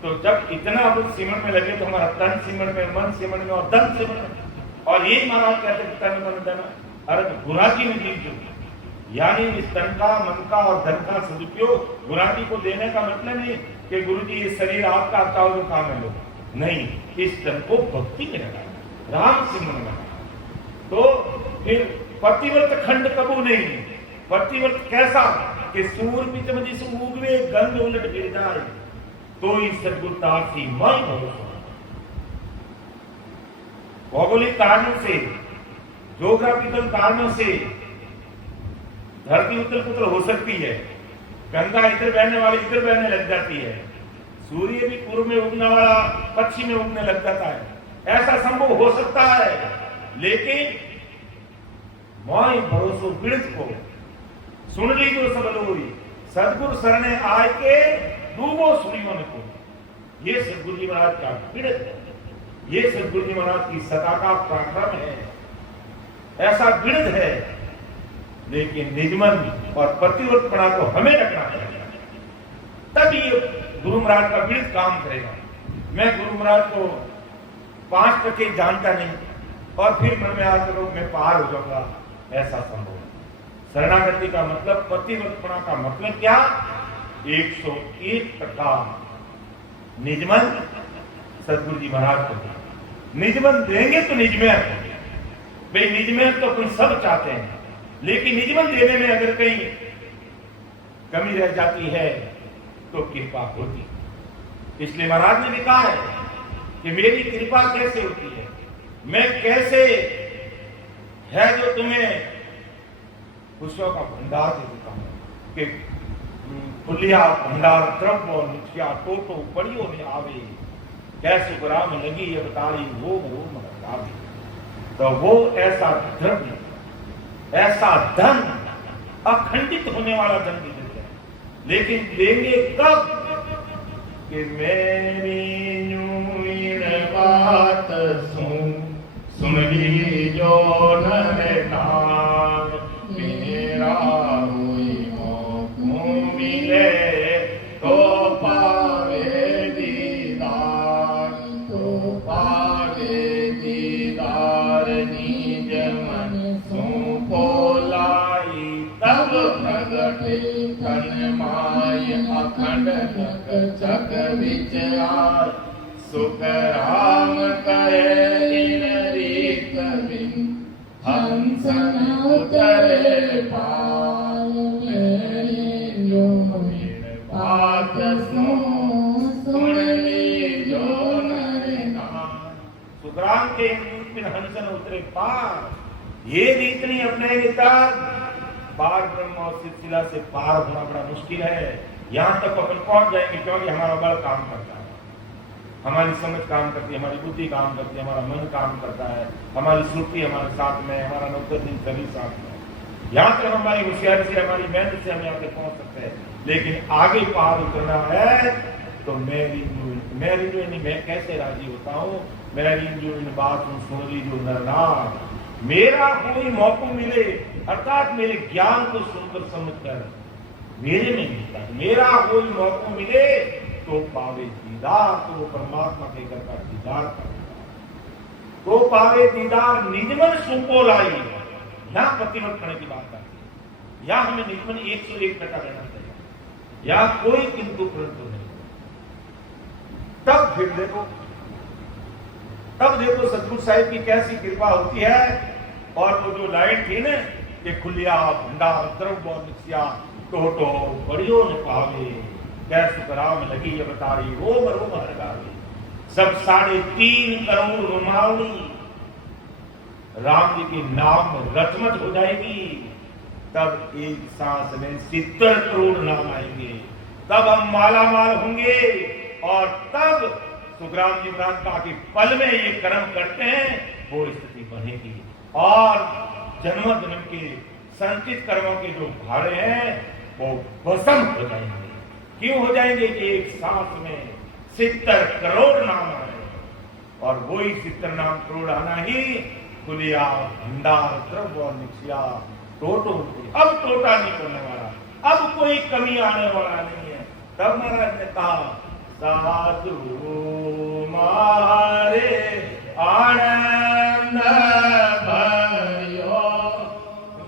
तो जब इतना अब सिमरन में लगे तो हमारा तन सिमरन में, मन सिमरन में और धन सिमरन में। और यही महाराज कहते हैं तन मन धन अर्घ गुराजी में दीजिए, यानी इस तन का, मन का और धन का सदुपयोग गुराजी को देने का मतलब नहीं कि गुरु जी ये शरीर आपका चाहो जो काम है लो, नहीं, इस तन को भक्ति में लगाना, राम सिमरन लगाना। तो फिर प्रतिव्रत खंड कबू नहीं। प्रतिव्रत कैसा कि सूर बीच में जिस उगवे गंध उलट गिर जाए तो ही सदगुरुता की मन हो। भौगोलिक कारणों से, ज्योग्राफिकल कारणों से धरती उथल पुथल हो सकती है, गंगा इधर बहने वाली इधर बहने लग जाती है, सूर्य भी पूर्व में उगने वाला पश्चिम में उगने लग जाता है। ऐसा संभव हो सकता है, लेकिन मोई भरोसो पीड़ित को सुन लीजो सब लोई, सदगुरु शरणे आय के डूबो सुनियो न को। ये सदगुरु जी महाराज का पीड़ित है, ये सदगुरु जी महाराज की सदा का पराक्रम है, ऐसा पीड़ित है। लेकिन निजमन और प्रतिवर्तपणा को हमें रखना चाहिए, तभी ये गुरु महाराज का पीड़ित काम करेगा। मैं गुरु महाराज को 5% जानता नहीं और फिर मन में आकर करो मैं पार हो जाऊंगा, ऐसा संभव है। शरणागति का मतलब, प्रतिवर्तपणा का मतलब क्या? 101% निजमन सदगुरु जी महाराज को निजमन देंगे तो निजमेर, भाई निजमेर तो अपन सब चाहते हैं, लेकिन निजमन देने में अगर कहीं कमी रह जाती है तो कृपा होती। इसलिए महाराज ने भी कहा है कि मेरी कृपा कैसे होती है, मैं कैसे है जो तुम्हें खुशियों का भंडार दे देता हूं कि फुलिया भंडार द्रव्य नित्या टोटो पड़ियों में आवे, कैसे गुराम लगी अवतारी वो मरो। तो वो ऐसा द्रव्य, ऐसा धन, अखंडित होने वाला धन भी देते हैं, लेकिन देंगे कब? कि मेरी यूं बात सुन ली जो नर, मेरा हुई मौक़ मिले तो पावे दीदार, तो पावे दीदार निज मन बोलाई, तब प्रगटे तन माय अखंड जग विचार, सुख राम कहे इन रीत बिन, हंसन उतरे पार, बात सुन लीजो नर नार। सुखराम के बिन हंसन उतरे पार, ये रीत नहीं अपने तक पार ब्रह्म और सिलसिला से पार होना बड़ा मुश्किल है। यहां तक अपन पहुंच जाएंगे क्योंकि हमारा बल काम करता है, हमारी समझ काम करती है, हमारी बुद्धि काम करती है, हमारा मन काम करता है, हमारी श्रुति हमारे साथ में, हमारा नौकर दिन सभी साथ में। यहां तक हमारी होशियारी से, हमारी मेहनत से हम यहाँ तक पहुंच सकते हैं, लेकिन आगे पार उतरना है तो मैं कैसे राजी होता हूँ? मेरी जो इन बात सुन ली जो नरनार, मेरा कोई मौका मिले, अर्थात मेरे ज्ञान को सुनकर समझकर मेरे में मिलता है, मेरा कोई मौका मिले तो पावे दीदार, तो परमात्मा के घर का दीदार कर, तो पावे दीदार निजमन सुको लाई। यहां प्रतिवर्तन की बात आती है, यहां हमें निजमन 101% लेना चाहिए, या कोई किंतु परंतु नहीं। तब देखो सतगुरु साहिब की कैसी कृपा होती है। और वो जो लाइन थी ना कि खुलिया भंडार द्रव्य नित्या टोटो बड़ियों ने पावे, कैसे राम लगी अवतारी वो मरो मर गावे, सब 3.5 करोड़ रुमावली राम जी के नाम में रचमत हो जाएगी। तब एक सांस में 70 करोड़ नाम आएंगे, तब हम मालामाल होंगे। और तब सुखराम जी महाराज का कि पल में ये कर्म करते हैं, वो स्थिति बनेगी और जन्म जन्म के संचित कर्मों के जो भारे हैं वो भस्म हो जाएंगे। क्यों हो जाएंगे? कि एक सांस में 70 करोड़ नाम आए, और वही 70 नाम करोड़ आना ही खुलिया भंडार द्रव्य नित्या टोटो। अब टोटा नहीं करने वाला, अब कोई कमी आने वाला नहीं है। तब महाराज ने कहा साधु मारे आनंद भयो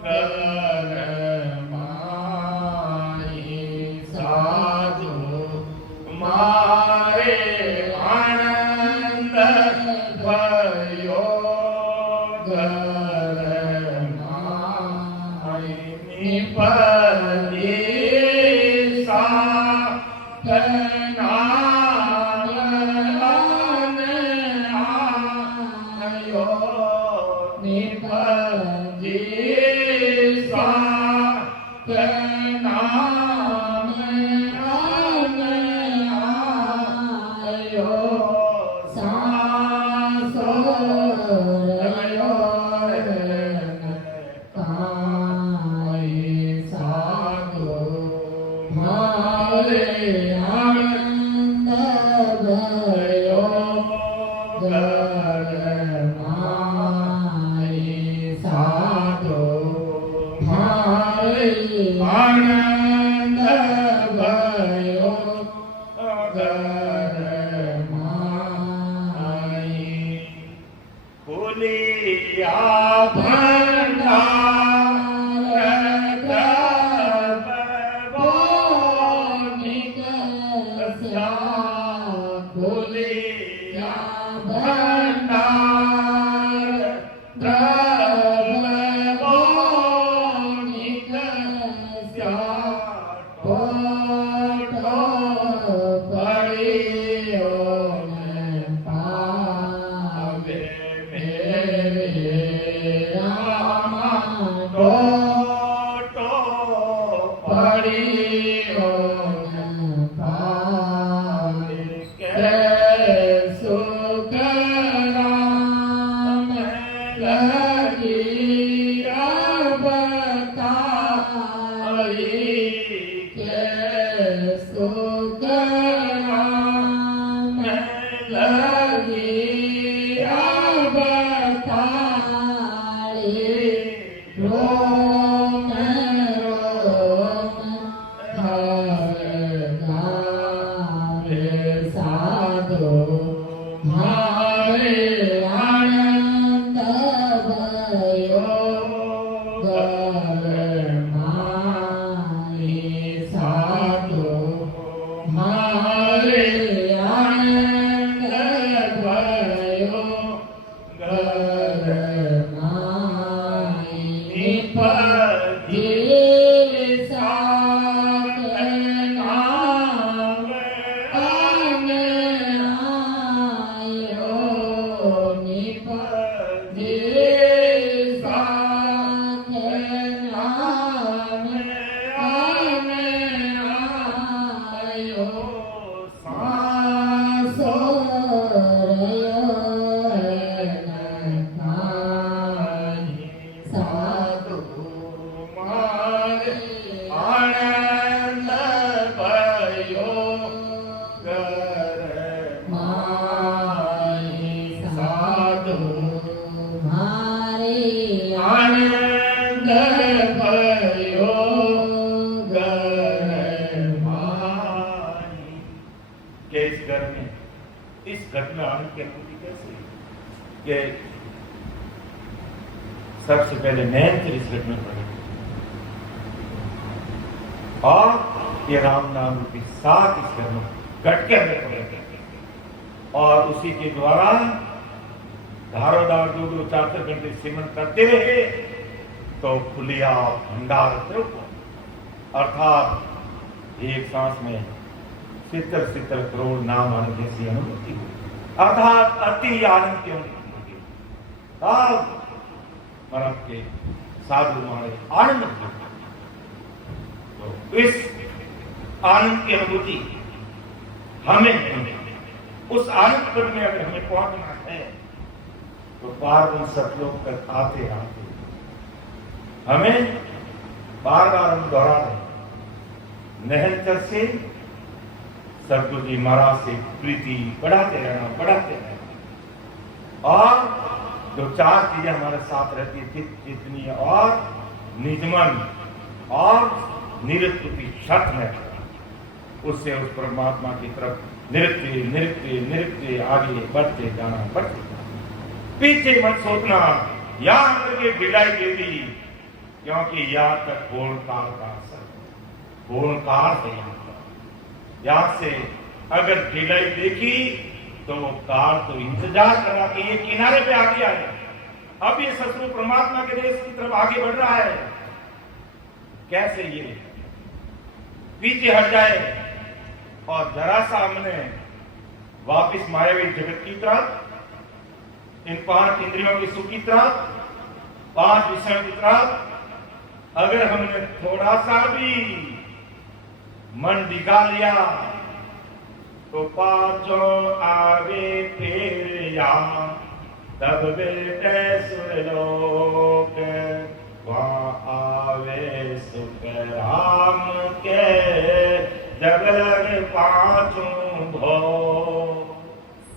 गगन माही, साधु मारे आनंद भयो गगन माही, निपति सा नाम આનંદ ભયો ઘરમાય સાધો મારે આનંદ ભયો ઘરમાય ખુલિયા सबसे पहले नैन इस घटना पड़ी और ये राम नाम के साथ इस घटना घट के अंदर पड़े और उसी के द्वारा धारोदार जो 4 घंटे सिमरन करते रहे तो खुलिया भंडार अर्थात एक सांस में 70 करोड़ नाम आने जैसी अनुभूति हुई अर्थात अति आनंद की अनुभूति मरद के साधु हमारे आनंद तो इस आनंद की अनुभूति हमें उस आनंद पर में अगर हमें पहुंचना है तो बार सतलोक तक आते आते हमें बार बार हम दोहरा रहे निरंतर से सतगुरु जी महाराज से प्रीति बढ़ाते रहना और जो 4 चीजें हमारे साथ रहती है चित्त चेतनी और निजमन और निरृत्ति शत है उससे उस परमात्मा की तरफ निरृत्य आगे बढ़ते जाना पीछे मत सोचना याद करके ढिलाई दे दी क्योंकि याद तक पूर्णकाल का असर पूर्णकाल से याद से अगर ढिलाई देखी तो काल तो इंतजार करा कि ये किनारे पे आ गया है अब ये सतगुरु परमात्मा के देश की तरफ आगे बढ़ रहा है कैसे ये पीछे हट जाए और जरा सा हमने वापिस मारे हुए जगत की तरफ इन 5 इंद्रियों की सुख की तरफ 5 विषयों की तरफ अगर हमने थोड़ा सा भी मन डिगा लिया तो पांचों आगे फिर या तब बेटे सुरलोक वहाँ आवे सुख राम के जब लगे पांचों भव।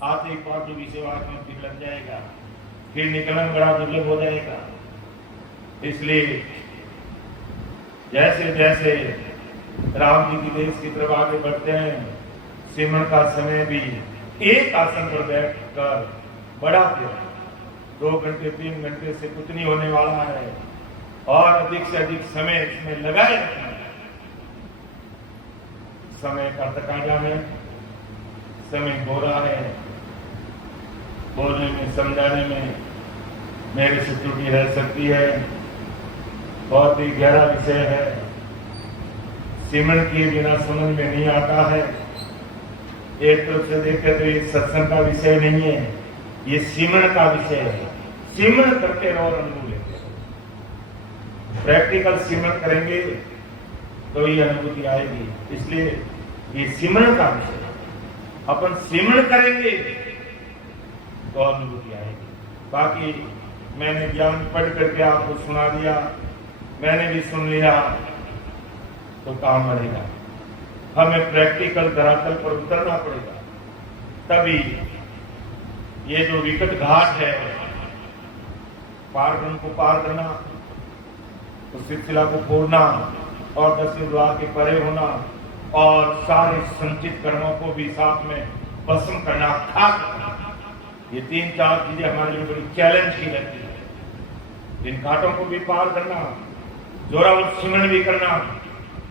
आते ही पांचों विषय वाक्य में फिर लग जाएगा, फिर निकलन बड़ा दुर्लभ हो जाएगा। इसलिए जैसे जैसे राम जी की देश की तरफ आगे बढ़ते हैं, सिमरन का समय भी एक आसन पर बैठकर बढ़ाते हैं। 2 घंटे 3 घंटे से कुछ नहीं होने वाला है और अधिक से अधिक समय इसमें लगाए रखना है। समय का तकाजा है, समय गोरा है, बोलने में समझाने में मेरे से त्रुटि रह सकती है। बहुत ही गहरा विषय है, सिमरन किए बिना समझ में नहीं आता है। एक तरफ से देखे तो ये सत्संग का विषय नहीं है, ये सिमरन का विषय है। सिमरन करके रहो और अनुभव लेते रहो। प्रैक्टिकल सिमरन करेंगे तो ये अनुभूति आएगी। इसलिए ये सिमरन का विषय है। अपन सिमरन करेंगे तो अनुभूति आएगी। बाकी मैंने ज्ञान पढ़ करके आपको सुना दिया, मैंने भी सुन लिया तो काम बढ़ेगा। हमें प्रैक्टिकल धरातल पर उतरना पड़ेगा, तभी ये जो विकट घाट है पारगण को पार करना, उस सिलसिला को फोड़ना और 10वें द्वार के परे होना और सारे संचित कर्मों को भी साथ में भस्म करना, खाक करना, ये 3-4 चीजें हमारे लिए बड़ी चैलेंज की रहती है। इन घाटों को भी पार करना, जोरावर सिमरन भी करना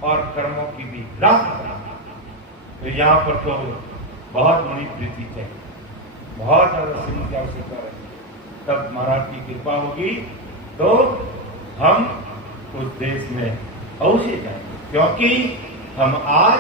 और कर्मों की भी राख करना। तो यहाँ पर तो बहुत बड़ी प्रीति चाहिए, बहुत ज्यादा सिमरन की आवश्यकता है। तब महाराज की कृपा होगी तो हम उस देश में अवश्य जाएंगे, क्योंकि हम आज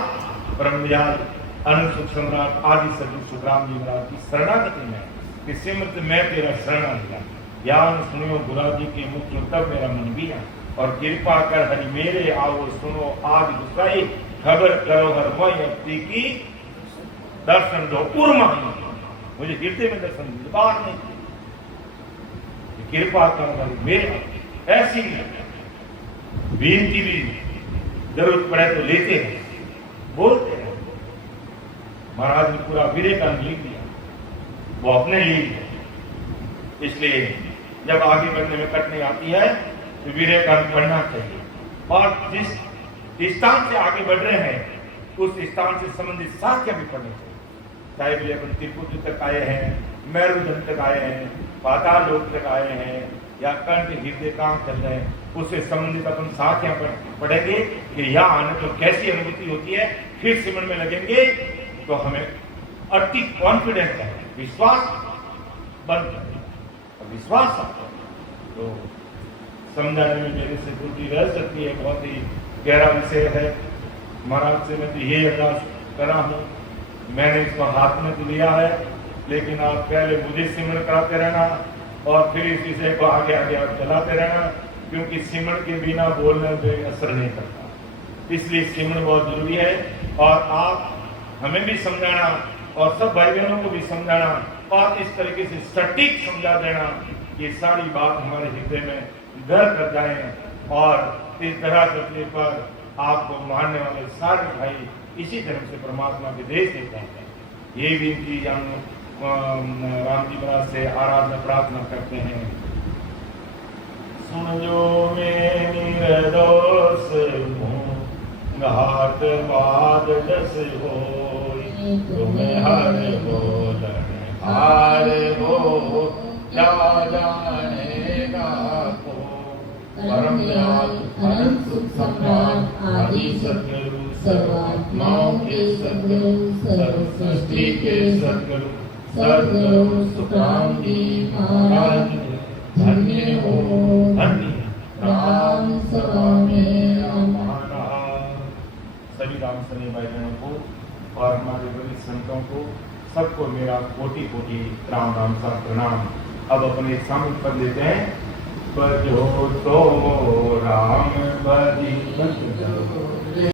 ब्रह्मयाल अनुसुख सम्राट आदि सदगुरु सुखराम जी महाराज की शरणागति में कि सिमरत मैं तेरा शरण लिया, ज्ञान सुनियो गुरु जी के मुख तब मेरा मन भी है और कृपा कर हरि मेरे आओ सुनो आज गुसाई, खबर करो हर वही अति की दर्शन दो उर्मा, मुझे हृदय में दर्शन दो, बाहर नहीं। कृपा करो हरि मेरे, ऐसी बेनती भी जरूरत पड़े तो लेते हैं, बोलते हैं। महाराज ने पूरा विवेकानंद लिख दिया, वो अपने लिए। इसलिए जब आगे बढ़ने में कठिनाई आती है तो विवेकानंद पढ़ना चाहिए और जिस स्थान से आगे बढ़ रहे हैं उस स्थान से संबंधित साक्ष्य भी पढ़ने चाहिए। चाहे भी अपन त्रिपुटी तक आए हैं, मेरुदंड तक आए हैं, पाताल लोक तक आए हैं या कंठ हृदय काम चल रहे हैं, उससे संबंधित अपन साक्ष्य पढ़ेंगे कि यहाँ आने तो कैसी अनुभूति होती है। फिर सिमरन में लगेंगे तो हमें अति कॉन्फिडेंस है, विश्वास बन जाए और विश्वास आता है तो समझाने में मेरे से त्रुटि रह सकती है। बहुत ही गहरा विषय है। महाराज से मैं तो ये अरदास करा हूँ, मैंने इसको हाथ में तो लिया है, लेकिन आप पहले मुझे सिमरन कराते रहना और फिर इस विषय को आगे आगे आप चलाते रहना, क्योंकि सिमरन के बिना बोलने पे असर नहीं करता। इसलिए सिमरन बहुत जरूरी है और आप हमें भी समझाना और सब भाई बहनों को भी समझाना और इस तरीके से सटीक समझा देना, ये सारी बात हमारे हृदय में घर कर जाए और इस तरह करने पर आपको मानने वाले सारे भाई इसी तरह से परमात्मा के देश में पहुंचे। ये भी इनकी हम राम जी महाराज से आराधना प्रार्थना करते हैं। सुन जो मैं निर्दोष हूँ, घाट बाद दस हो, तुम्हें हर बोलन हार हो, क्या जानेगा को। परम दयाल अनंत सुख सम्राट आदि सद्गुरु, सर्वात्माओं के सद्गुरु, सर्व सृष्टि के सद्गुरु, सद्गुरु सुखराम जी महाराज धन्य हो, धन्य राम सभा में हमारा। सभी राम सने भाई बहनों को और हमारे वरिष्ठ संतों को सबको मेरा कोटि कोटि राम राम सा प्रणाम। अब अपने सामने पर लेते हैं, बजो तो राम बजी बज